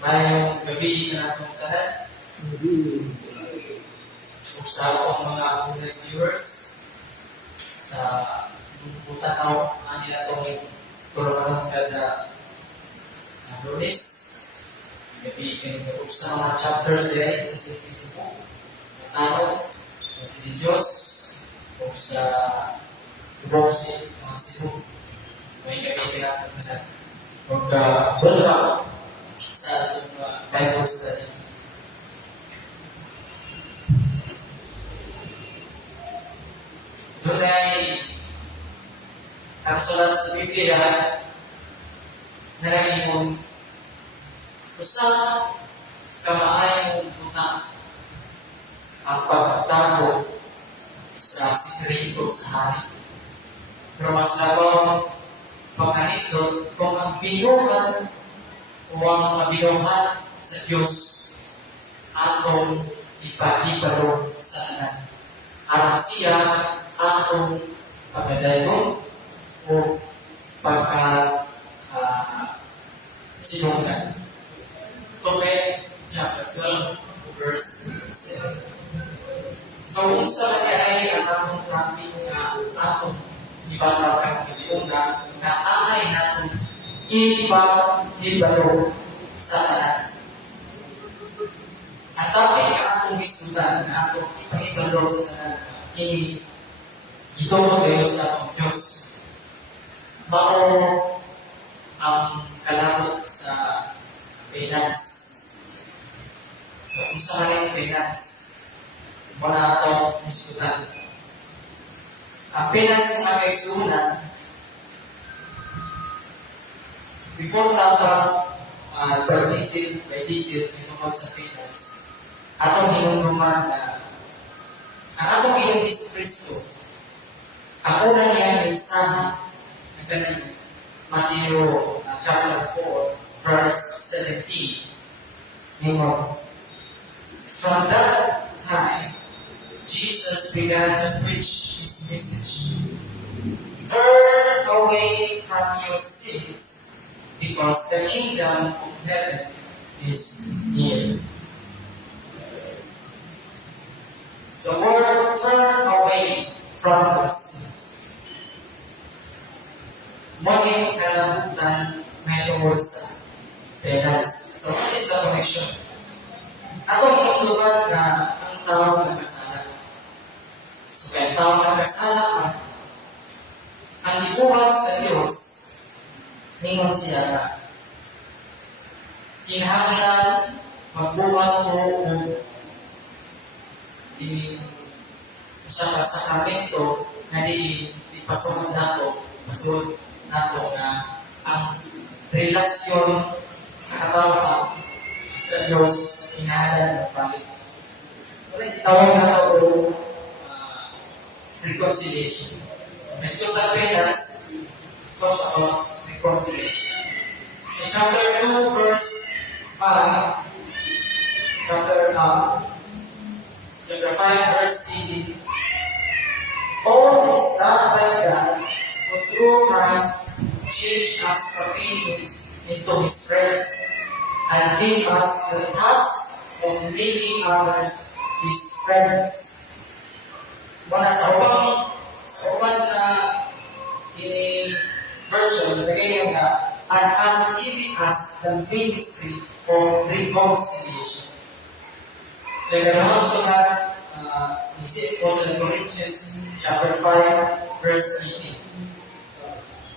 Ngayong gabi na itong tanan, sa akong mga online viewers sa butanaw ani atong turuan kada Lunes gabi kini sa mga chapters din sa Cebu tanaw ni Diyos o sa Boxing mga Cebu may gabi kinatang welcome sa atong Bible study. Doon ay ang sulat sa Biblia na nangimong usang kamaayong tuna ang pagtago sa sikreto sa hari. Pero mas labang pagkanindot kung ang binuhan o ang mabinuhan sa Diyos atong ipahibalo sa kanan. At siya atong pagkadayon o sinunggan. Tobit chapter 12 verse 7. So, unsa kaya ang atong topic na atong ibatakan na naanay natin ibalo sa kanan. Ang topic na atong isudan na atong ipahibalo sa kanan kini gituro kayo sa atong Diyos. Mao ang kalabot sa finance. So, kung sa rin finance, wala atong isudan. Ang finance na kaisunan, before tapang by detail, itungkol sa finance, atong hinunduman na ang atong iyong Kristo, ang una niya mensahe na ganun, Matthew chapter 4, verse 17. From that time, Jesus began to preach His message. Turn away from your sins, because the kingdom of heaven is near. The word turn away from your sins. Maging kalabutan may tungkol sa finance. So, what is the connection? Ako hinunduman na ang tao nagkasala. So, kaya tao nagkasala ang libuhan sa Diyos, ningon siya na kinahanglan magbuhat mo di sa sakramento na ipasunod nato na ang relasyon sa katawan sa Diyos kinahanglan magpalit. Tawag na ito reconciliation. So, Mr. Tapenas talks about reconciliation. So, chapter 2, verse 5, chapter 5, verse 18. All is done by God, who through Christ changed us from enemies into His friends and gave us the task of making others His friends. Muna sa ubang na ini version, nagayang na, and have given us the ministry of reconciliation. So, you can also have isip ko to the Corinthians chapter 5, verse 18.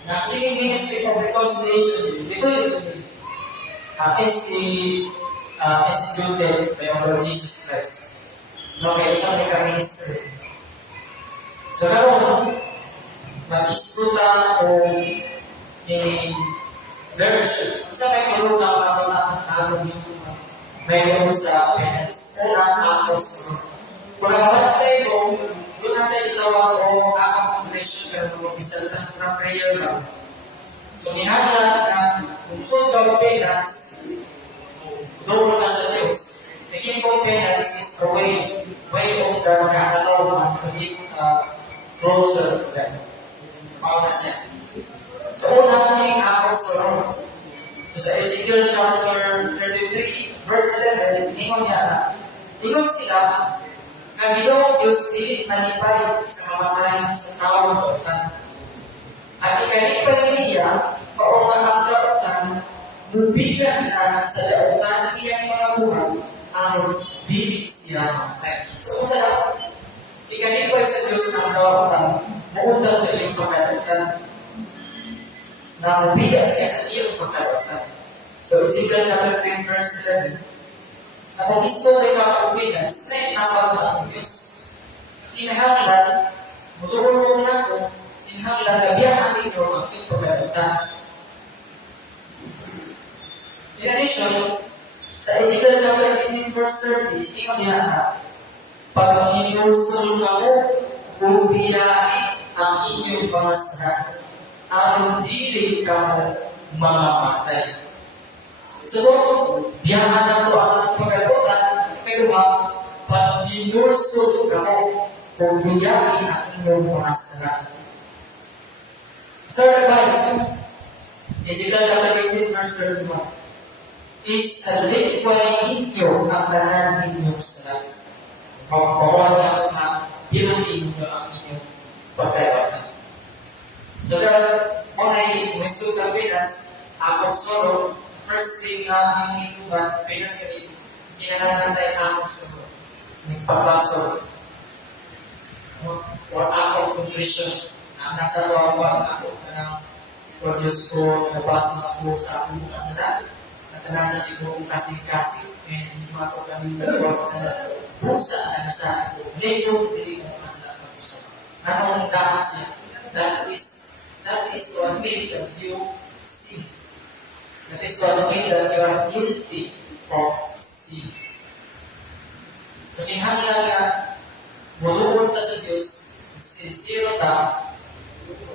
Na ini ministry of reconciliation, instituted by our Lord Jesus Christ. No, kaya sa mga history. So, karon mag-isputa o version. Isa may kulutang kapag mayroon sa parents o ang kung nakapatay ko, doon natin itawag o ang confession pero mag-isal na prayer lang. So, minahal na kung saan ka parents, doon ka sa Diyos. Making parents is a way of the kakalawan to get closer to them. So, paano na siya? So, natin ako sa So, sa Ezekiel chapter 33, verse 11, ingon niya na, ingon sila, nga Ginoo Diyos dili malipay sa kamatayan sa tao kautan. At ikalipay niya, mao nga ang kautan, mubigan na sa dautan iyang mga buhay, ang dili siya mamatay. So, kung sa ikalipay sa Diyos ang kautan, maundang sa iyong pagkautan, na mubigan siya sa iyong pagkautan. So, Ezekiel chapter 3, verse 11, na kung gusto tayo makakubigan, straight na pag ang Diyos. Kinahanglan, mutulong mo na ko, kinahanglan na biyan ang inyo ang inyong pagkatutan. In addition, sa Ezekiel chapter 18, verse 30, ingon niya na, pag hinusol ka mo, bubiyari ang inyong mga sara, ang dili ka mo mamamatay. So, biyahan na ito ang pagkakutan, pero pag hinusol ka mo, bubiyari ang inyong mga sara. Third advice, Ezekiel chapter 18, verse 31, is salipay ninyo ang tanan ninyong sara. Pagpawala na bilang ninyo ang inyong pagkakutan. So, kung ay gusto ka bilas, ako solo, first thing na hinihikuban, bilas ka dito, kinahanglan tayo ako solo. Nagpapasok. Or act of contrition. Nasa lawang ako ng produce ko, nabasa ako sa akong kasana, natanasan ko kasing-kasing, and mga ko kami na busa na nasa ako. Ngayon, hindi ko kasana ng busa. Anong dapat siya? That is what made that you sin. That is what made that you are guilty of sin. So, kinahanglan na muluod na sa Diyos, sincere ta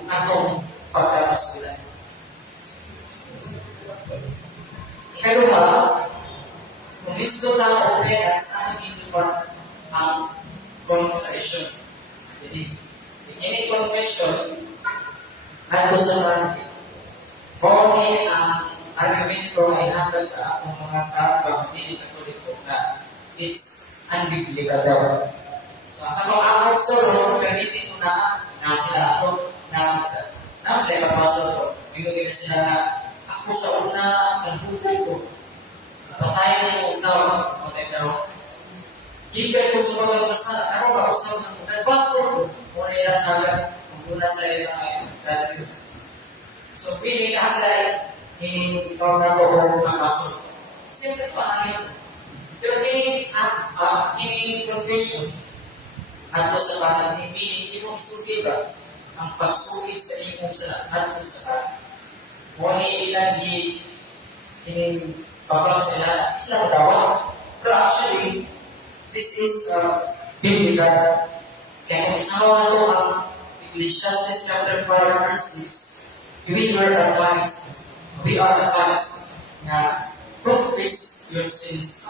atong pagkapasulan. Ikaduha, kung gusto na operan sa ating inupan ang confession. Jadi, ini confession ato sa market. Kung ang argumento ay hanggang sa atong mga kapag hindi katoliko na it's unbiblical daw. So, atong akot solo, gamitin mo na sila ako na sila ipapasok ko. Bigyan sila na ako sa una, naghubo ko. Napatayan mo ang tawag, matay daw. Gigay ko sa mga basta, ako ba usap na mo, nagpasok ko. Muna ilang sagat, muna sa ilang ngayon, God. So, pili na sila hindi ikaw na ito kung napasok. Siyempre pa ngayon. Pero hindi confession ato sa batang hindi mo isugid ba ang pagsugid sa imong sa ato sa kung ilang hindi babang sila dawa. Pero actually, this is biblical. Kaya kung isawa na ito ang Ecclesiastes chapter 5 verse 6, we are advised na confess your sins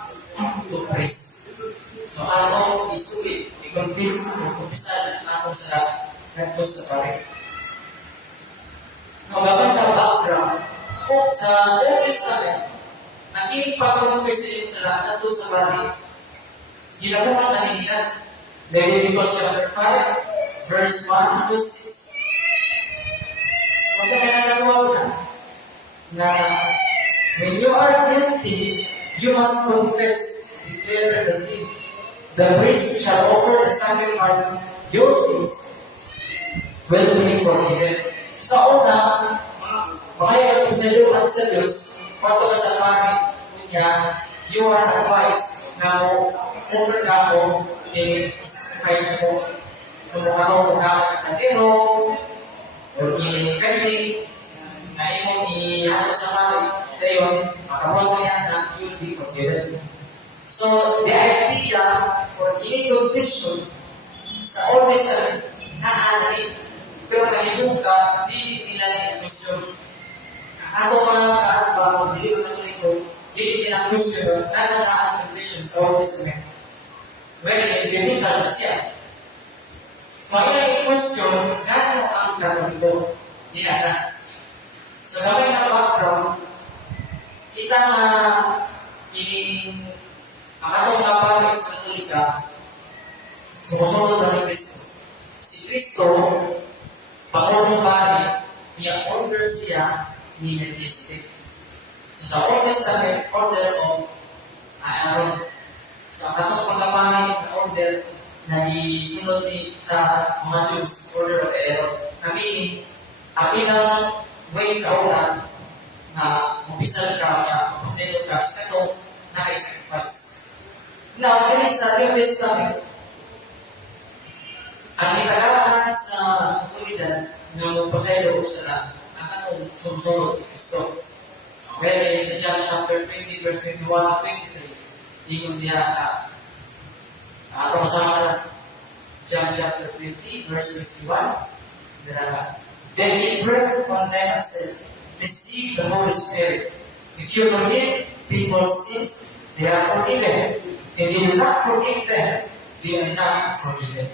to Christ. So, atong isugid, i-confess, i-confessan atong sa nato sa pare. Magawa na background, sa Old Testament, ang ining pag-confess sa nato sa pare, ginawa na nila, Leviticus chapter 5, verse 1 to 6. So, sa kanang na when you are guilty, you must confess, declare the sin. The priest shall offer the sacrifice, your sins will be forgiven. Sa una, makaya kung sa iyo at sa Diyos, pato ka sa pari niya, you are advised na mo, offer ka mo, i-sacrifice mo. So, mukha mo mukha ng kandero, o i-kandi, na imo i-ano sa pari, ngayon, makamuha niya na you'll be forgiven. So, the idea for any confession sa Old Testament naaalin, pero mahilong ka, di nila yung question. Ato mga kaabang, di ko nakiliko, di nila question, ano ang confession sa Old Testament. Well, biblical na siya. So, yung question, ano ang katoliko? Di na. So, gawin na background, kita na kining ang atong kapag sa Katolika, sumusunod na ni Kristo. Si Kristo, Pangulong Bari, niya order siya ni Melchizedek. So sa Old Testament, order of Aaron. So ang atong pagkapanin na order na isunod ni sa mga Jews, order of Aaron. Kami, ang ilang way sa una na umpisal ka, na umpisal ka, sa ito, naka-sacrifice. Now, dito sa New Testament, ang italaman sa otoridad ng magpasaylo sa ang atong sumusunod ni Kristo. Okay, sa John chapter 20, verse 21 to 23, ingon niya atong sama na John chapter 20, verse 21, then he breathed on them and said, receive the Holy Spirit. If you forgive people's sins, they are forgiven. If you do not forgive them, they are not forgiven.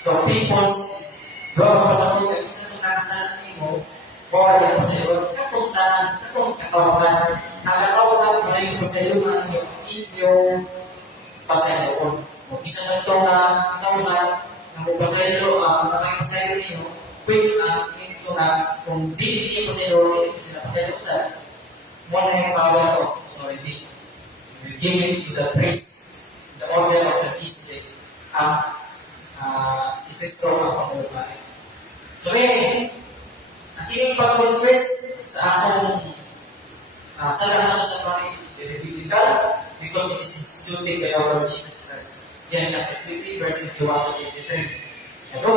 So people's sins, bago pasabot ang isa ng nakasalan mo, bawal yung pasayuan, katong katawagan, nakatawagan mo na yung pasayuan yung inyong pasayuan. Isa sa ito na katawagan, na kung pasayuan, may pasayuan ninyo, quick ito na, kung di yung pasayuan, hindi sila pasayuan sa one name power of authority. We give it to the priest, the order of the Melchizedek, si Kristo ang pangulubay. So, ang kining pag-confess sa akong sa lahat sa Panginoon is very biblical because it is instituted by our Lord Jesus Christ. John chapter 50, verse 51 to 53. Ito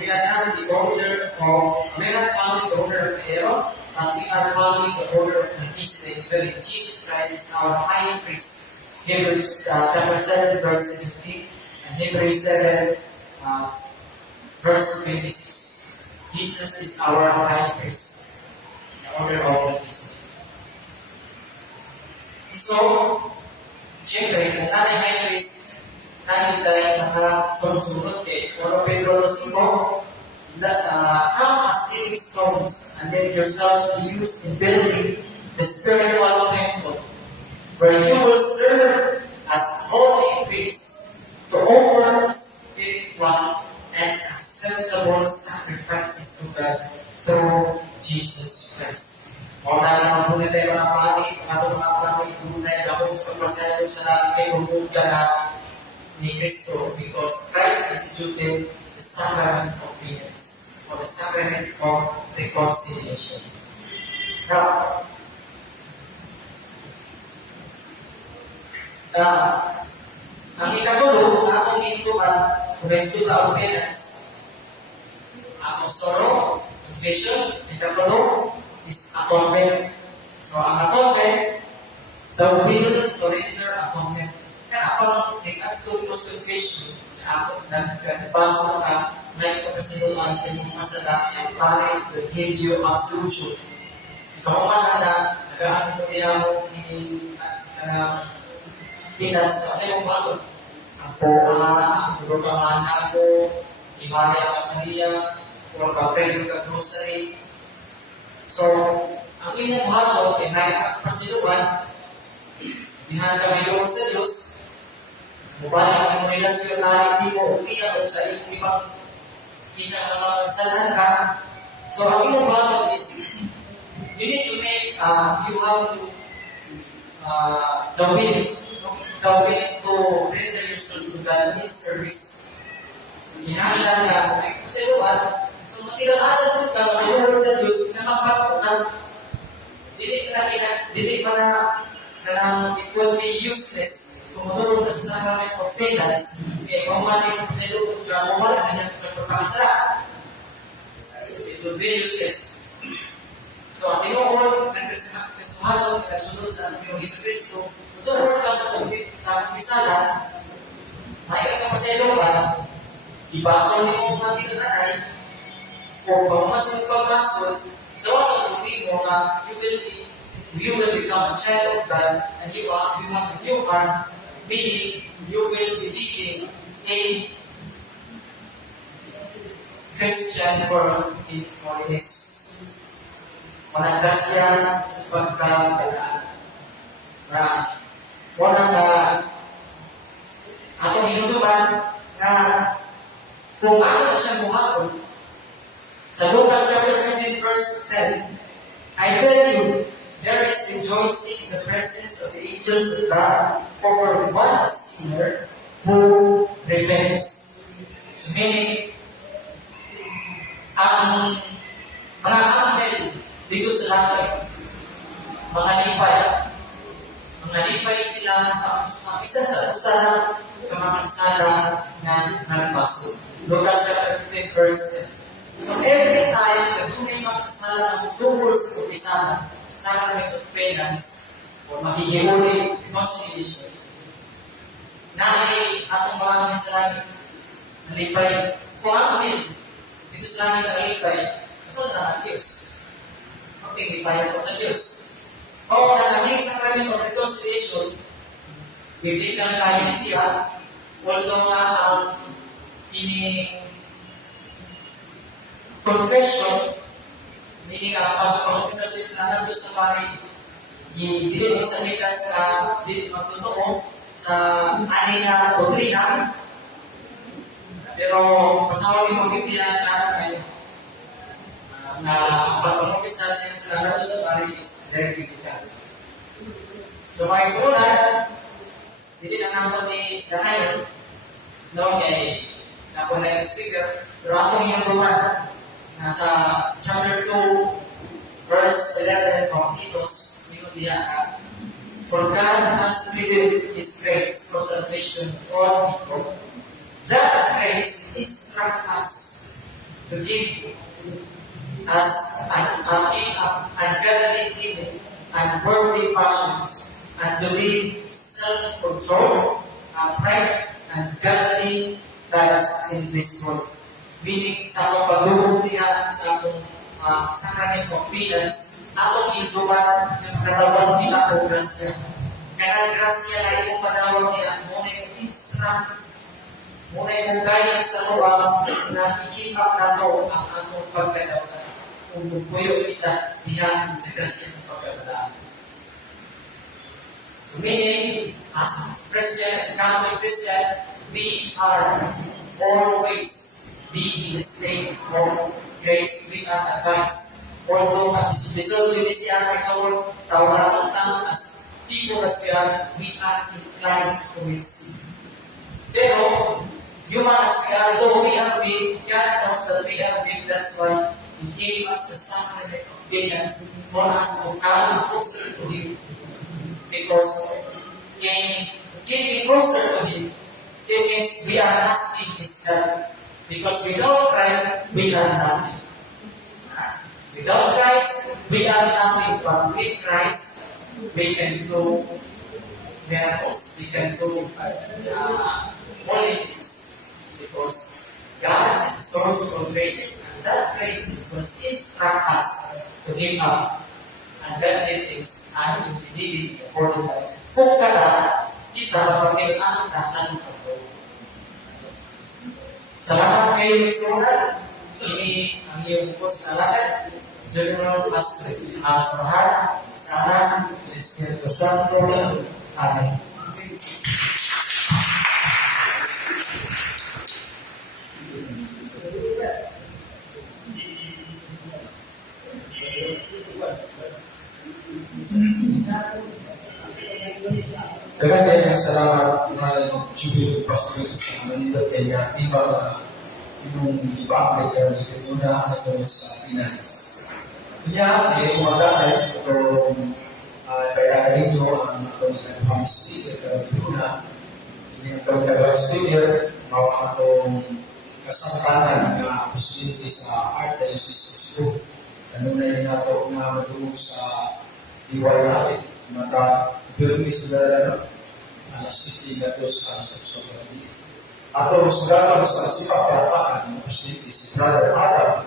we are not the order of, we are not following the order of Aaron, but we are following the order of Melchizedek, wherein Jesus Christ is our high priest. Hebrews chapter 7, verse 17, and Hebrews 7, verse 26. Jesus is our high priest, the order of Melchizedek. So, siyempre, kung natin high priest, natin tayo nakasumusunod kay Pedro 5, come as living stones, and let yourselves be used in building the spiritual temple, where you will serve as holy priests to offer spiritual and acceptable sacrifices to God through Jesus Christ. Wala na ang punit tayo mga pati, ang mga pati, tunay na kung sa pagpasayag sa natin kay kumulog ka na ni Kristo, because Christ instituted the sacrament of penance, or the sacrament of reconciliation. Now, ang ikatulo na akong gintukan, kung resto ka ang penance, akong sorrow, confession, ikatulo, is atonement. So, ang atonement, the will to render atonement. Kaya apang nag-ato confession, ako nagpasa ka, may pagkasinuan sa inyong masada, yung pare will give you absolution. Ikaw man na, nag-aano mo niya mo pinas, kasi yung bago, ang poka, ang rukaman ako, kimaya ka kaniya, o kapag ka grocery. So, ang inyong bago, ay may pasiluan, dinagawin sa Diyos, mubalik ang relasyon na hindi mo umiyak o sa ibang isang mga sanan ka. So, ang inyong bago is, you need to make, you have to, the will to render yourself to God in service. So, hinahanglan ka, ay pasiluan, so, makilalaan ka, mayroon sa Diyos, na mapatukan, dili pa na it will be useless kung matulog ka sa sacrament of penance, kaya kung mali ka sa ilog, kung mali ka niya sa pagkasala, so it will be useless. So, ang tinuod ng Kristuhano, nagsunod sa Panginoong Jesucristo, matulog ka sa tubig, sa pisala, may ka pa sa ilog ka, ibasaw niyo kung mati na nanay, o pahumas ng pagmasod, dawa ka tubig mo na you will become a child of God, and you have a new heart, meaning you will be leading a Christian world in holiness. Walang grasya sa pagkakalaan. na wala na atong hinutuman na kung ano siya buhaton. Sa Lucas chapter 15 verse 10, I tell you, there is rejoicing in the presence of the angels of God over one sinner who repents. So meaning, ang mga anghel dito sa langit, mga lipay sila sa isa sa kamakasala na nagpaso. Lucas chapter 15 verse 10. So every time na tunay makasala ng tungkol sa umpisa, sacrament of penance, o makikihuli, reconciliation, namin atong mga anghel sa langit, nalipay, kung anghel dito sa langit nalipay, kaso na ang Diyos. Magtinipay ako sa Diyos. O naging sacrament of reconciliation, biblikan tayo ni siya, although nga ang confession, meaning ang pag-confess na nandun sa pari, hindi mo sa likas na hindi magtotoo sa ani na doktrina, pero pasawag yung magpipilihan na pag-confess na nandun sa pari is very biblical. So mga isunan, hindi na naman ni Dahil, no, kay ako na yung speaker, pero akong hinuruman, nasa chapter 2, verse 11 of Titus, for God has given His grace for salvation to all people. That grace instructs us to give us ungodly living and worldly passions, and to live self-control, upright, and godly lives in this world. Meaning sa pagdugong niya sa atong sacrament of penance, atong hinduman ng trabaho nila o grasya. Kaya grasya ay yung panawag nila, muna yung instruct, muna yung guide sa luwag na ikipag nato ang atong pagkadawalan. Kung bukuyo kita diyan sa grasya sa pagkadawalan. So meaning, as Christians, Catholic Christian, we are always being in the state of grace with our advice. Although episode yun siya ay tawaran as people as we are inclined to commit sin. Pero, yung mga siya, though we are weak, God knows that we are weak, that's why He gave us the sacrament of penance for us to come closer to Him. Because in getting closer to Him, it means we are asking His help. Because without Christ, we are nothing. Without Christ, we are nothing. But with Christ, we can do miracles. We can do holy things. Because God is the source of graces, and that grace will instruct us to give up and benefit things and to be living a holy life. Kung kada, kita mapagkailangan na sa ating pagkakas. Salamat kayo isunan. Ini ang iyong bukos na lakad. General Pastor Asmahar, Sana, Espiritu Santo. Amen. Dagan kayo salamat na Jubileo Pastor sa Manila kaya iba na yung iba kaya dito na ito sa Pinas. Kaya yung mga ay itong kaya ninyo ang itong nag-pang-speaker kaya dito na itong nag-speaker mga itong kasangkanan na posibility sa Art Diocese Group. Ano na yun nato na madulog sa DYI mata firme saudara alas siti gatos alas sobrang atau saudara sa sifat perapaan mesti si brother Adam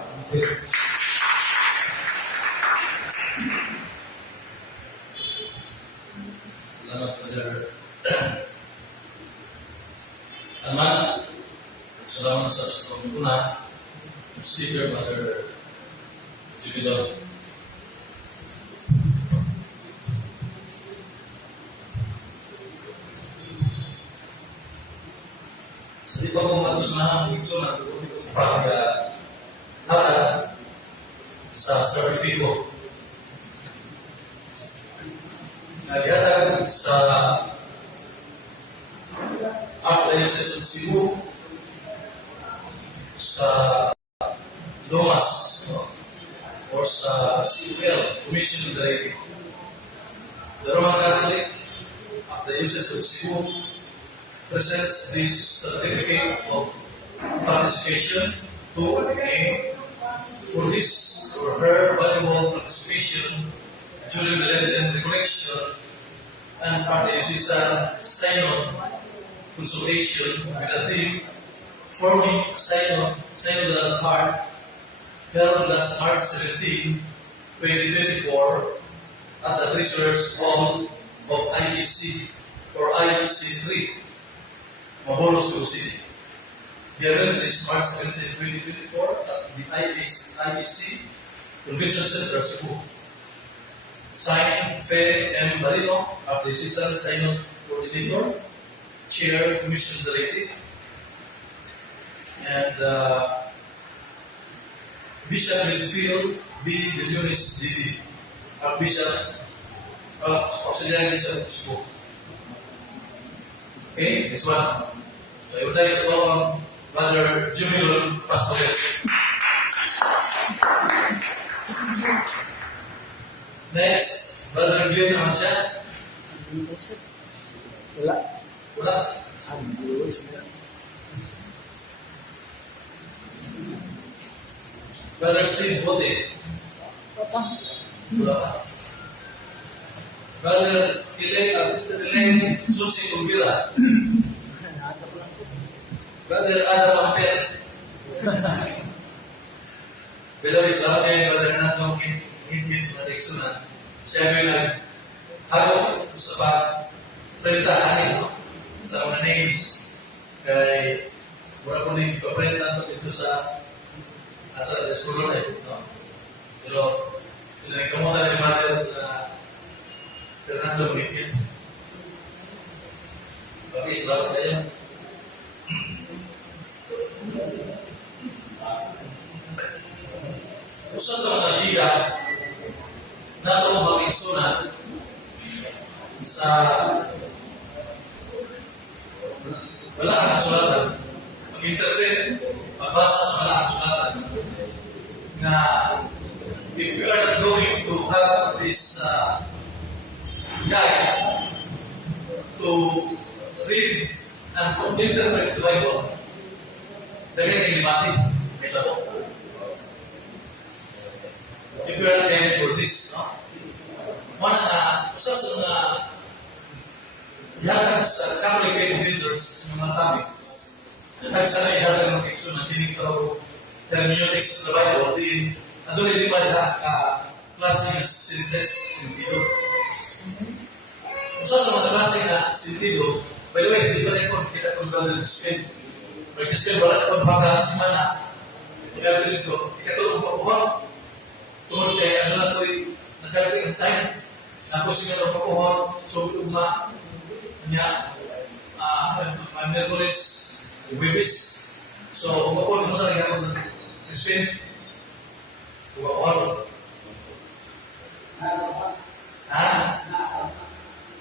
Selamat Brother Ahmad. Selamat sa pagkuna Speaker Brother Jubileo. Sa di pa kung matusnahan ng ikso na pag halad sa sertifiko. Naghatag sa Archdiocese of Cebu sa Lomas, no? Or sa CUL, Commission Directive. The Roman Catholic Archdiocese of Cebu presents this certificate of participation to him for his or her valuable participation during the Lenten recollection and Archdiocesan Synod consultation with a theme forming a synodal heart held last March 17, 2024 at the Treasurer's Hall of IEC or IEC 3, Mabolo, Cebu City. Given this March 17, 2024 at the IEC Convention Center, Cebu. Signed, Fe M. Barino, Archdiocesan Synod Coordinator, Chair, Commission Directive, and Bishop Midfield B. Delionis D.D., Archbishop, Auxiliary Bishop of Cebu. Okay, this one. So I would like to welcome Brother Jumilon Pastorel. Next, Brother Glenn Hansha. Wala. Wala. Brother Steve Bote. Wala. Brother Elaine Susi Kumbira. Brother Adam Ampel. Pero isa kayo, Brother Natong Hindi Madiksunan. Siya may nag-hagok sa pag-prentahanin sa mga names kay wala ko nang ipaprenta ito sa asa eskulo na ito. Pero ilang kamusta ni Mother Fernando Miguel. Pag salamat kayo. Usa sa mga liga na ito mag-igsunan sa wala ang kasulatan, mag-interpret, magbasa sa wala ang kasulatan na if you are not going to have this guide to read and to interpret the Bible, dahil nilimati, kita po. If you are not ready for this, no? Mana na, usa sa mga ihatag sa Catholic faith leaders ng mga topics, ihatag sa na ihatag ng kekso na tinigtaw hermeneutics sa Bible, di, doon hindi pa klase ng sentido. Usa sa mga klase na sentido, by the way, hindi pa rin kung kita kung gawin ng Spain. Pag Spain, wala ka pag-baka si Mana, ikaw dito, ikatulong pa po. Tungkol kay ano na ito'y nagkalagay ang time. Ako siya ng pakuhon, so uma niya, Merkulis, Wibis. So, umapon mo sa rin ako ng Spain. Umakuhon. Ha?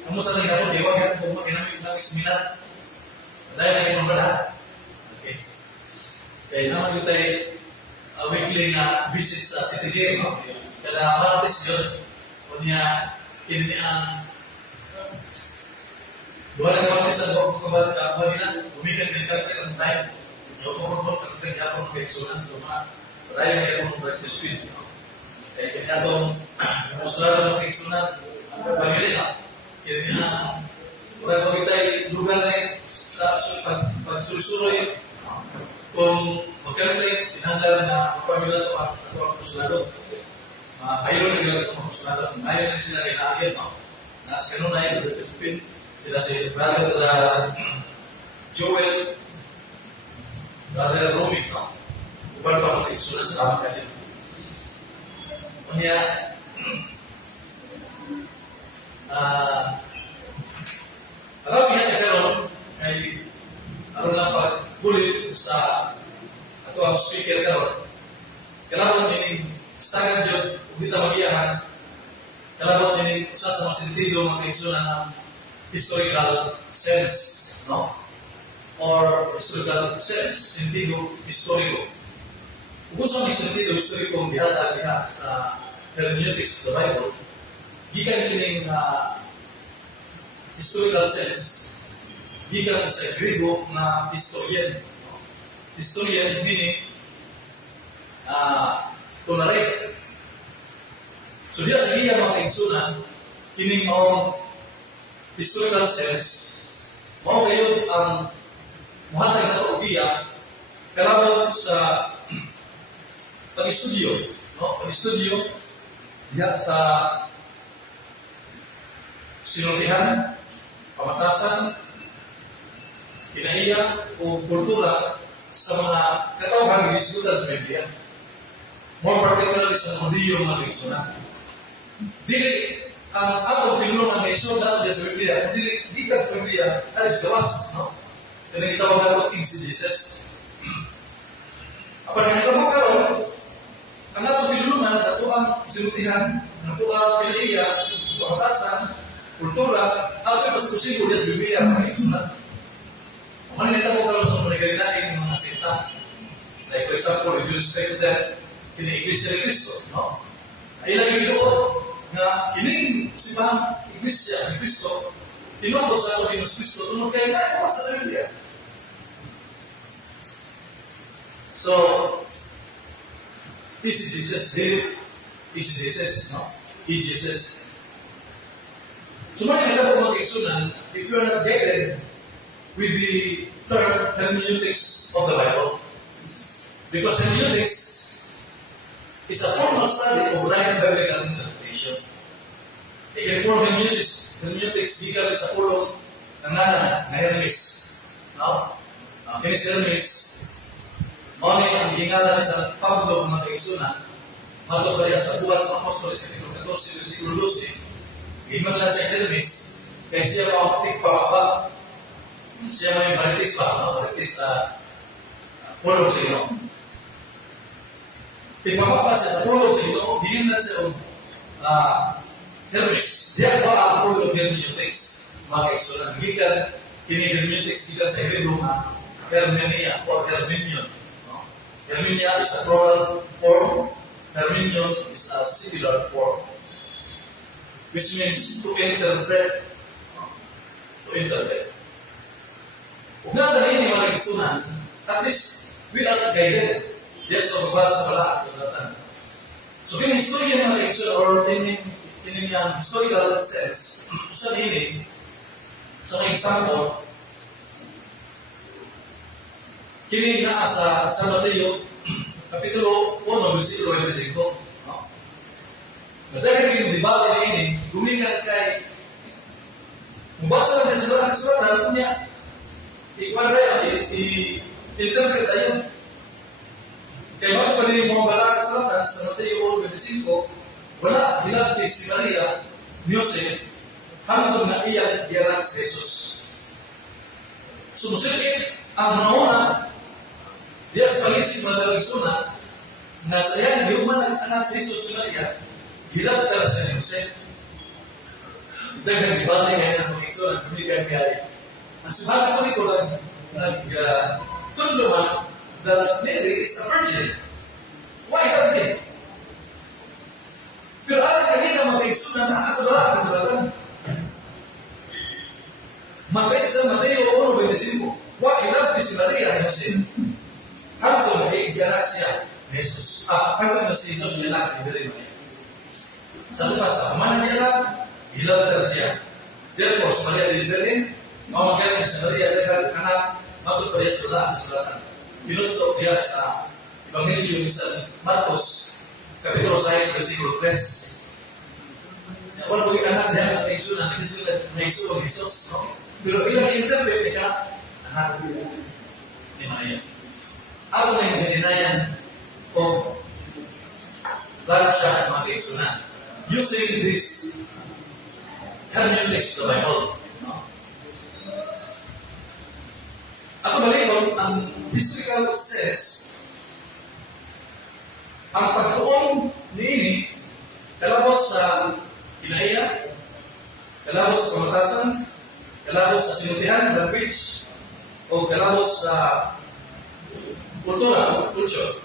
Kamu sa rin ako, diwa ka kung makinamit ng isminat. Dahil na kayo mga okay. Kaya naman yung tayo weekly na visit sa CTJ, no? Kada Martes yun, o niya, kini ang doon na Martes sa buong kabadila, umikan din ka ang time. Yung kumukot, kag-friend ka akong kaiksunan, so mga, maraya nga akong breakfast feed, no? Kaya kanya itong mustrado ng kaiksunan, pagili, no? Kini ang, kung kita'y lugar na sa pagsusuroy, kung magka-friend, tinandaan na pamilya ito at ito ang kusulado. Ayaw na ilang ito ang kusulado. Ayaw na sila kinaagyan, no? Nas kanuna yung Philippine, sila si Brother Joel, Brother Romy, no? Upang pa mga iksunan sa aming kanil. Kanya, alam niya ka karoon, ay aron na pag-full akong speaker karon. Kailangan ini sagad yun, kita magiyahan. Kailangan ini usa sa mga sentido mga kaigsunan ng historical sense, no? Or historical sense, sentido historiko. Kung sa may sentido historiko ang dihatag diha sa hermeneutics of the Bible, gikan kining historical sense, gikan sa Griego na historian. Historian meaning to narrate. So diya sa iya mga kaigsunan, kining maong historical sense, mao kayo ang muhatag na kaugiya kalaban sa pag-estudyo, no? Pag-estudyo diya sa sinultihan, pamatasan, kinaiya o kultura sa mga katawhan na diskutan sa Biblia. More particularly sa Hudiyo mga kaigsunan. Dili ang atong pinulungan na isulat sa Biblia, di ka sa Biblia, alis gawas, no? Kaya itawag na ito exegesis. Apa na ito mo karon, ang atong pinulungan, ito ang sinutihan, ito ang pinaiya, pamatasan, kultura, ato yung pasikusigo sa Biblia, mga isulat. Kung ano ito mo karon sa manigalinain ng mga sita, like for example, with respect to that, kini-Iglesia ni Cristo, no? Ay ilang ginoo na kining simang Iglesia ni Cristo, tinubos sa ato Pinos Cristo, tunod kayo tayo sa Biblia. So, exegesis, exegesis, no? Exegesis. So, mga kita po mga kaigsunan, if you are not guided with the term hermeneutics of the Bible, because hermeneutics is a formal study of right biblical interpretation. Again, for hermeneutics gikan sa pulong ng ngalan na Hermes. No? Kini si Hermes, mao ni ang gingalan sa Pablo mga kaigsunan, matod pa sa bukas ng Apostoles sa kapitulo 14, versikulo 12. Gingon lang sa Hermes, kay siya ang tigpapaba. Siya may marites pa, no? Marites sa pulong sa ino. Ipapapa siya sa pulong sa ino, gingan siya Hermes. Diyan ba ang pulong hermeneutics, mga kaigsunan? Gikan, kini hermeneutics gikan sa Griego na hermenia or hermenion. No? Hermenia is a plural form, hermenion is a singular form, which means to interpret. To interpret. Kung natin ini mga kaigsunan, at least we are guided. Yes, so magbasa sa pala at kasulatan. So, kini-historian mga kaigsunan, or kini ang historical sense, sa nini, sa mga example, kini na sa Mateo, kapitulo 1, versikulo 25. No? Dahil yung debate na ini, gumikan kay, kung basa natin sa kasulatan, kunya, i-interpret tayo. Kaya bago pa rin yung mga bala kasulatan sa Mateo 25, wala hilati si Maria, Jose, hanggang na iyan ianak si Jesus. Sumusikit ang nauna, diya sa pag-isip na nalagsuna, na sa yan, di umang anak si Jesus si Maria, hilap ka na si Jose. Dagang dibate ngayon ang pag-isip, hindi ka kaya. Ang sabahan ko nito, nagtulungan that Mary is a virgin. Why virgin? Pero alam kanina mag-exo na nakasalaran ka sa batan. Mag-exo sa Mateo 1:25. Why love si Maria ay Jose? Hangtong nag-iigyanak siya ni Jesus. Hangtong na si Jesus nilang ibigay mo. Sa lupas, sa kumanan niya lang, ilaw na siya. Therefore, sa Maria Liberin, mamagaling sa Maria Legal, anak, matut pa rin sa sulatan. Pinutok niya sa Ebanghelyo ni San Marcos, kapitulo 6, versikulo 3. Wala ko yung anak niya, nag-exunan, nag-exunan ng Jesus. Pero ilang interpret niya, anak ni Maria. Ako na yung dininayan o lahat siya mag-exunan. Using this hermeneutics of the Bible. Ako baliton, ang historical sense Ang pagtuon ni ini, kalabot sa kinaiya, kalabot sa kamatasan, kalabot sa sinutihan, language, o kalabot sa kultura, culture.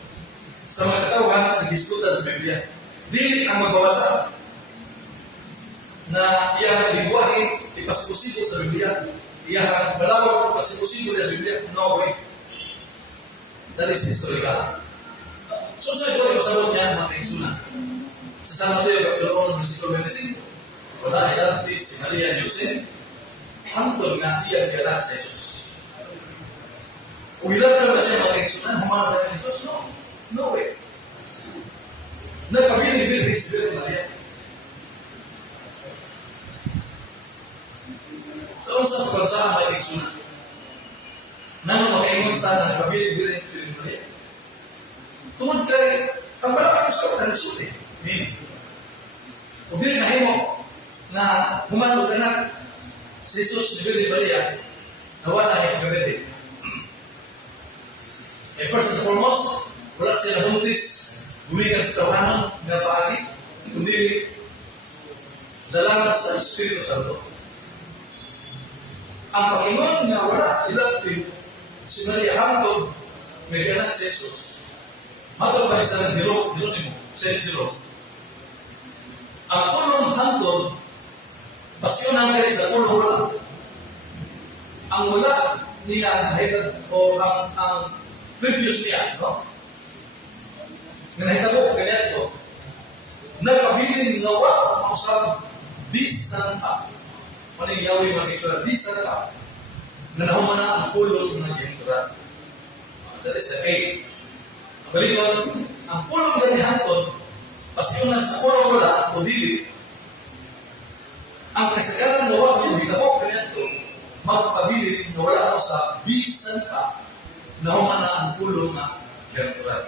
Sa mga katawan, nag-diskutan sa Biblia. Dili ang magbabasa na iyang lingwahe ipasiposibo sa Biblia. Iyang balawag ipasiposibo sa Biblia. No way. That is historical. So, ito ay pasabot niya mga kaigsunan. Sa San Mateo, Kapitulo 1, versikulo 25, wala ilanti si Maria Jose, hantod nga iyang kanak sa Jesus. Kung ilan na ba siya mga kaigsunan, humanap na Jesus? No. No way. Nagpabilib-bilib si Virgin Maria. Sa unsang pagbansa mga kaigsunan, nang makaingon ta na nagpabilib-bilib si Virgin Maria, tungod kay ang balakang gusto na nagsulti. Meaning, kung hindi mahimo na humandog anak si Jesus ni Virgin Maria, nawala niya pagkabiti. First and foremost, wala siya nabuntis, gumigan sa tawanan na paagi, kundi dalaga sa Espiritu Santo. Ang Panginoon nga wala ilagti si Maria hangtod may anak si Jesus. Matol pa isa ng Jeronimo, Saint Jerome. Ang pulong hangtod, pasyonan kayo sa pulong wala. Ang wala niya o ang previous niya, no? Nahita ko, kanya ito, nagpabiling ngawa mausap bisan pa. Maning yawi makikisura, bisan pa. Na nahumana ang pulong ng gintura. That is the faith. Balikan, ang pulong na nihantod, pasyonan sa pulong wala, o dili, ang kasagaran na wala, yung hitapok kanya ito, magpabiling na wala ako sa bisan pa, na humana ang pulong na gintura.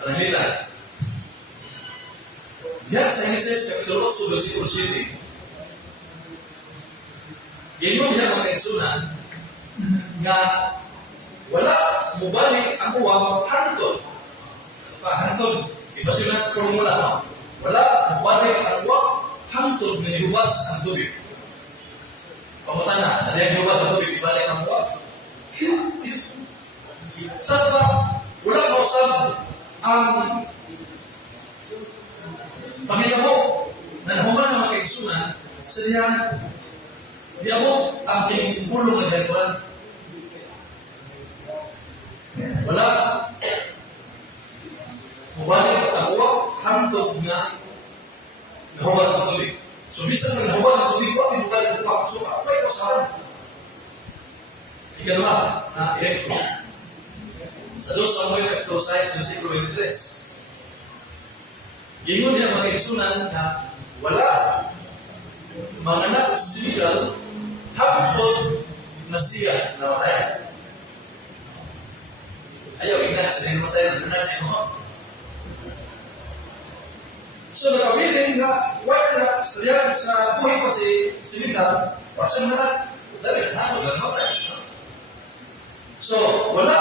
Alam nila, diyan sa Genesis Kapitulo 8, versikulo 7, ingon niya mga kaigsunan nga wala mubalik ang uwang hantod. Hantod, ipasunan sa formula, no? Wala mubalik ang uwang hantod na iluwas ang tubig. Pamutan na, sa niyang iluwas ang tubig, ibalik ang uwang. Sa ba, wala kausap ang Panginoon na nahuman ng mga kaigsunan sa niya diamo ang pulong na ginturan. Wala mubalik ang uwang hantog nga nahumas ang tubig. So, bisan na nahumas ang tubig, bakit mubalik ang uwang? So, apa ito sa harap? Ikalawa, na direkto. Sa 2 Samuel Kapitulo 6, versikulo 23. Ingon niya mga kaigsunan na wala manganak sigal hapon na siya namatay. Ayaw, ina, sila namatay ng anak niya mo. So, nakabiling na wala na sa buhay pa si Mika, pasang anak, dahil nato na namatay. So, wala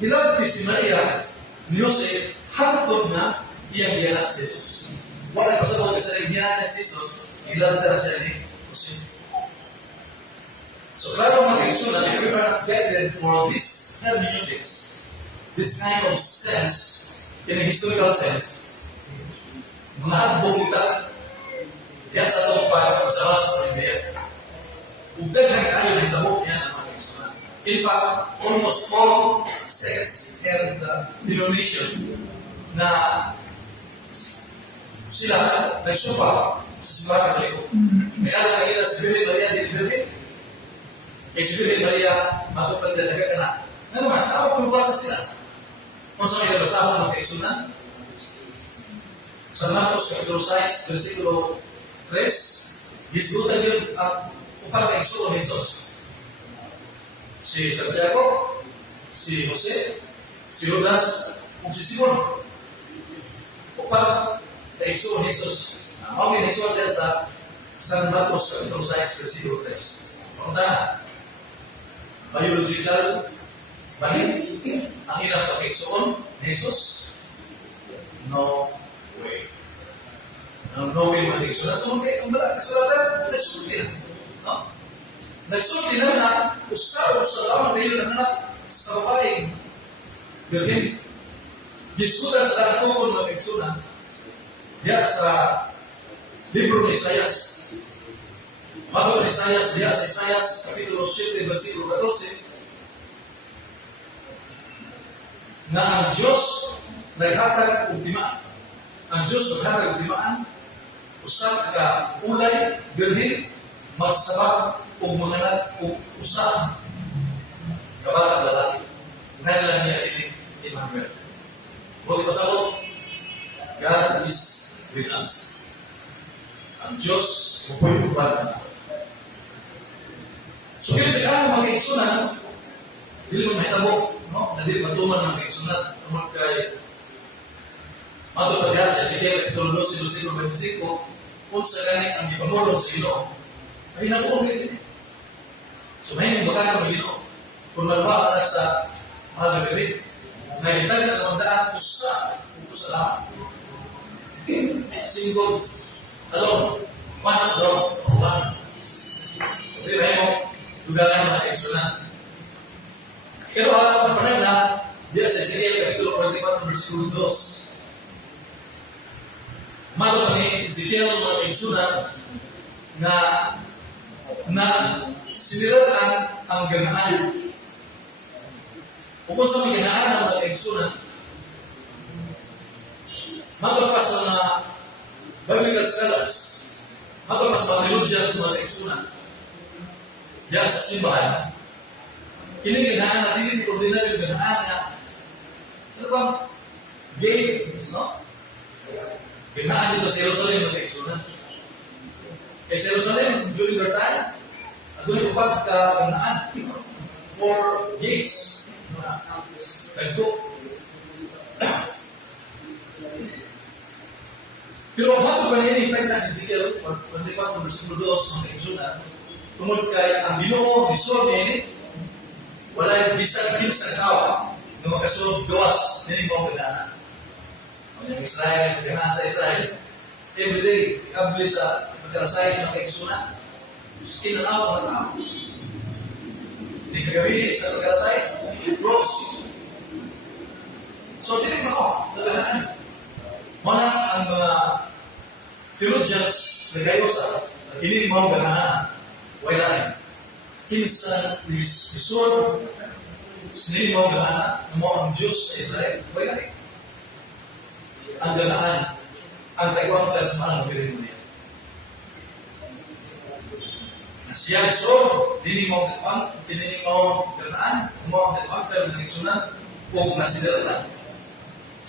hilagti si Maria ni Jose hangtod na iyang giyanak si Jesus. Wala pasabot ka sa giyanak si Jesus, hilagti na siya ni Jose. So, klaro mga kaigsunan, if we are not guided for this hermeneutics, this kind of sense, in a historical sense, mga hadbong kita, yan sa itong pagpasabasa sa Biblia. Kung daghan kayo ng tabok yan ang mga kaigsunan. In fact, almost all sects and denomination na sila nagsupa sa simbahan katoliko. May alam na kita si Virgin Maria di Virgin. Kaya si Virgin Maria matupad na nagkakanak. Nga naman, ako pumabasa sila. Kung saan may nabasahon ng kaigsunan, sa Marcos Kapitulo 6, versikulo 3, gisgutan yun ang upang kaigsunan ni Jesus. Si Santiago, si Jose, si Judas, o si Simon. Upang kaigsunan ni Jesus. Ang mga nisuan din sa San Marcos Kapitulo 6, versikulo 3. Pamunta na. Biological, bahid ang ilang pag-kaigsuon ni Jesus. no way. No way man igsunan. Tungkol kayo, ang balak kasulatan, nagsulti na. No? Nagsulti na na, usap-usap lamang kayo ng anak sa babaeng Birhen. Diskutan sa tukon ng igsunan, diya sa libro ni Isaias. Bago ni Isaias, diya sa Isaias, Kapitulo 7, versikulo 14, na ang Diyos naghatag og timaan. Ang Diyos naghatag og timaan, usap ka ulay, birhen, magsabak og manganak og usap kabatang lalaki. Ngayon lang niya ini Emmanuel. Huwag ipasabot, God is with us. Ang Diyos, upay-upay na. So, kaya tayo mga kaigsunan, hindi mo mahitabo, no? Hindi matuman ng kaigsunan, naman kay matupagyan siya, sige, Kapitulo 12, versikulo 25, kung sa ganit ang ipamulong sa Ginoo, ay nakuha. So, may baka ng Ginoo, kung malwa ka sa mga gabirin, ngayon tayo na namandaan, usa lang. Single, alone, one alone, one. Hindi na mo, dugangan mga kaigsunan. Pero ang panay na, diya sa Ezekiel, Kapitulo 44, versikulo 2. Mato ni Ezekiel mga kaigsunan na siniraan ang ganahan. Kung sa mga ganahan ng mga kaigsunan, matulpas sa mga biblical scholars, matulpas mga theologians sa mga kaigsunan, diya sa simbahan, ini ganahan na hindi ordinaryo ganahan na ano bang gate, no? Ganahan dito sa Jerusalem mga kaigsunan. Kay sa Jerusalem, during their time, doon upat ka ganahan for gates. Kagto. Pero bago ba niya i-impact na Ezekiel, pwede pa kung versikulo 2 ng kaigsunan, tungkol kay ang Ginoo, nisod niya ini, wala yung bisag sa kawa na magkasunod gawas nini mo ganahan. Ang Israel, ganahan sa Israel, everyday, ikabli sa pagkarasay sa kaigsunan, kinalaw ang tao. Di kagabi sa pagkarasay, cross. So, tinig mo ako, naganahan. Mga ang mga theologians na kayo sa kinig mo ganahan, wala rin. Insan isod, sinin mo ganahan, na mo ang Diyos sa Israel, wala rin. Ang ganahan, ang tagwang kalasmaan ng pirin mo niya. Siya isod, dini mo ganahan, mo ang tagwang kalasmaan o nasidala.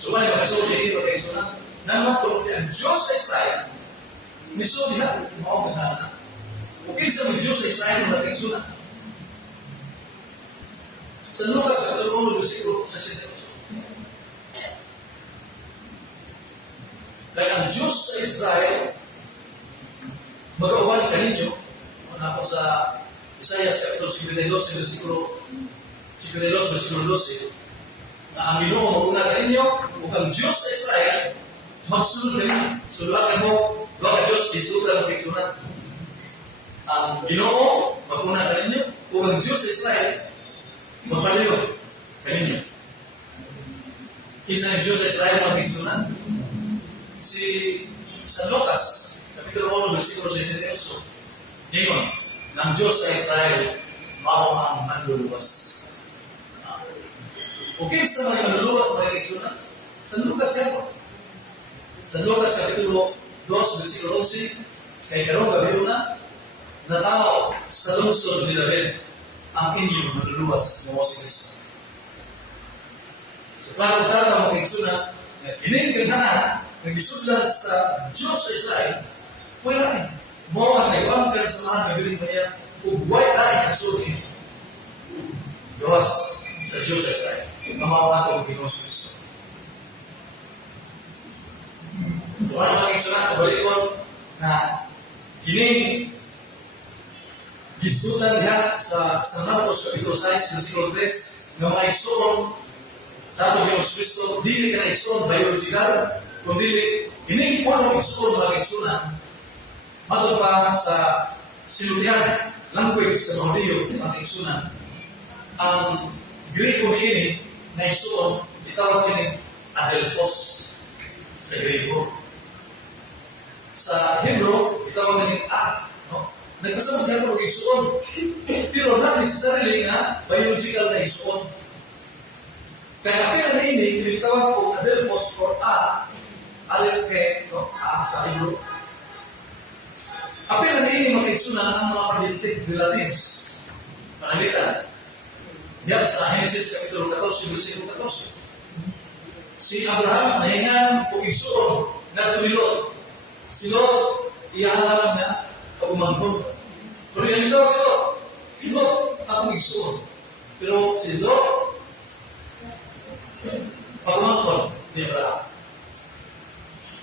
So, wala yung makasod dini mo kalasmaan, na matulog niya ang Diyos sa Israel, nisod niya, mo ang ganahan. Okay sa mga Diyos sa Israel na kaigsunan. Sa Lucas, Kapitulo 1, versikulo 62. Dahil ang Diyos sa Israel, mag-awan ka ninyo, muna po sa Isaias, Kapitulo 52, versikulo 12, na ang Ginoo mag-una ka ninyo, kung ang Diyos sa Israel, magsunod ka ninyo. Suluhan mo, huwag ang Diyos, isulat ang kaigsunan. Ang Ginoo, mag-una ka ninyo, kung ang Diyos sa Israel, magpaliw ka ninyo. Isa ang Diyos sa Israel, mag-kaigsunan. Si San Lucas, Kapitulo 1, versikulo 68, ningon, ng Diyos sa Israel, mao ang manluluwas. Okay, sa mga manluluwas, mga kaigsunan, San Lucas ka po. San Lucas, Kapitulo 2, versikulo 11, kay karong gabi na tao sa lungsod ni David ang inyong manluluwas ng si Kristo. Sa klaro-klaro mga kaigsunan, na kiniganahan ng gisudlan sa Diyos sa Israel, wala rin. Mo ang naiwang ka ng samahan na galing niya, ugway tayo ang surin. Gawas sa Diyos sa Israel. Mamawa ko ang Ginoo sa Kristo. So, wala mga kaigsunan, kabalikon na kining gisudlan niya sa Marcos Kapitulo 6, versikulo 3, na mga igsoon sa atong Ginoo sa Kristo, dili ka na igsoon biological, kundi ini po ng igsoon mga igsunan, matod pa sa sinutihan, language sa mga Hudiyo, mga igsunan, ang Griko ini na igsoon, itawag ini Adelphos sa Griko. Sa Hebrew, itawag ini no? Nagkasama niya po igsoon, pero not necessarily na biological na igsoon. Kaya kapila na ini, tinitawag po Adelphos or Aleph Ke, no? Sa Hebrew. Kapila na ini makiksunan ang mga predicted relatives. Panalitan. Yan sa Genesis Kapitulo 14, versikulo 14. Si Abraham nahingan po igsoon na tumilot. Si Lot, ihalaman na pag-umanghon. Pero yan ito, si Lot, Lot ang igsoon. Pero si Lot, pag-umanghon, di Abraham.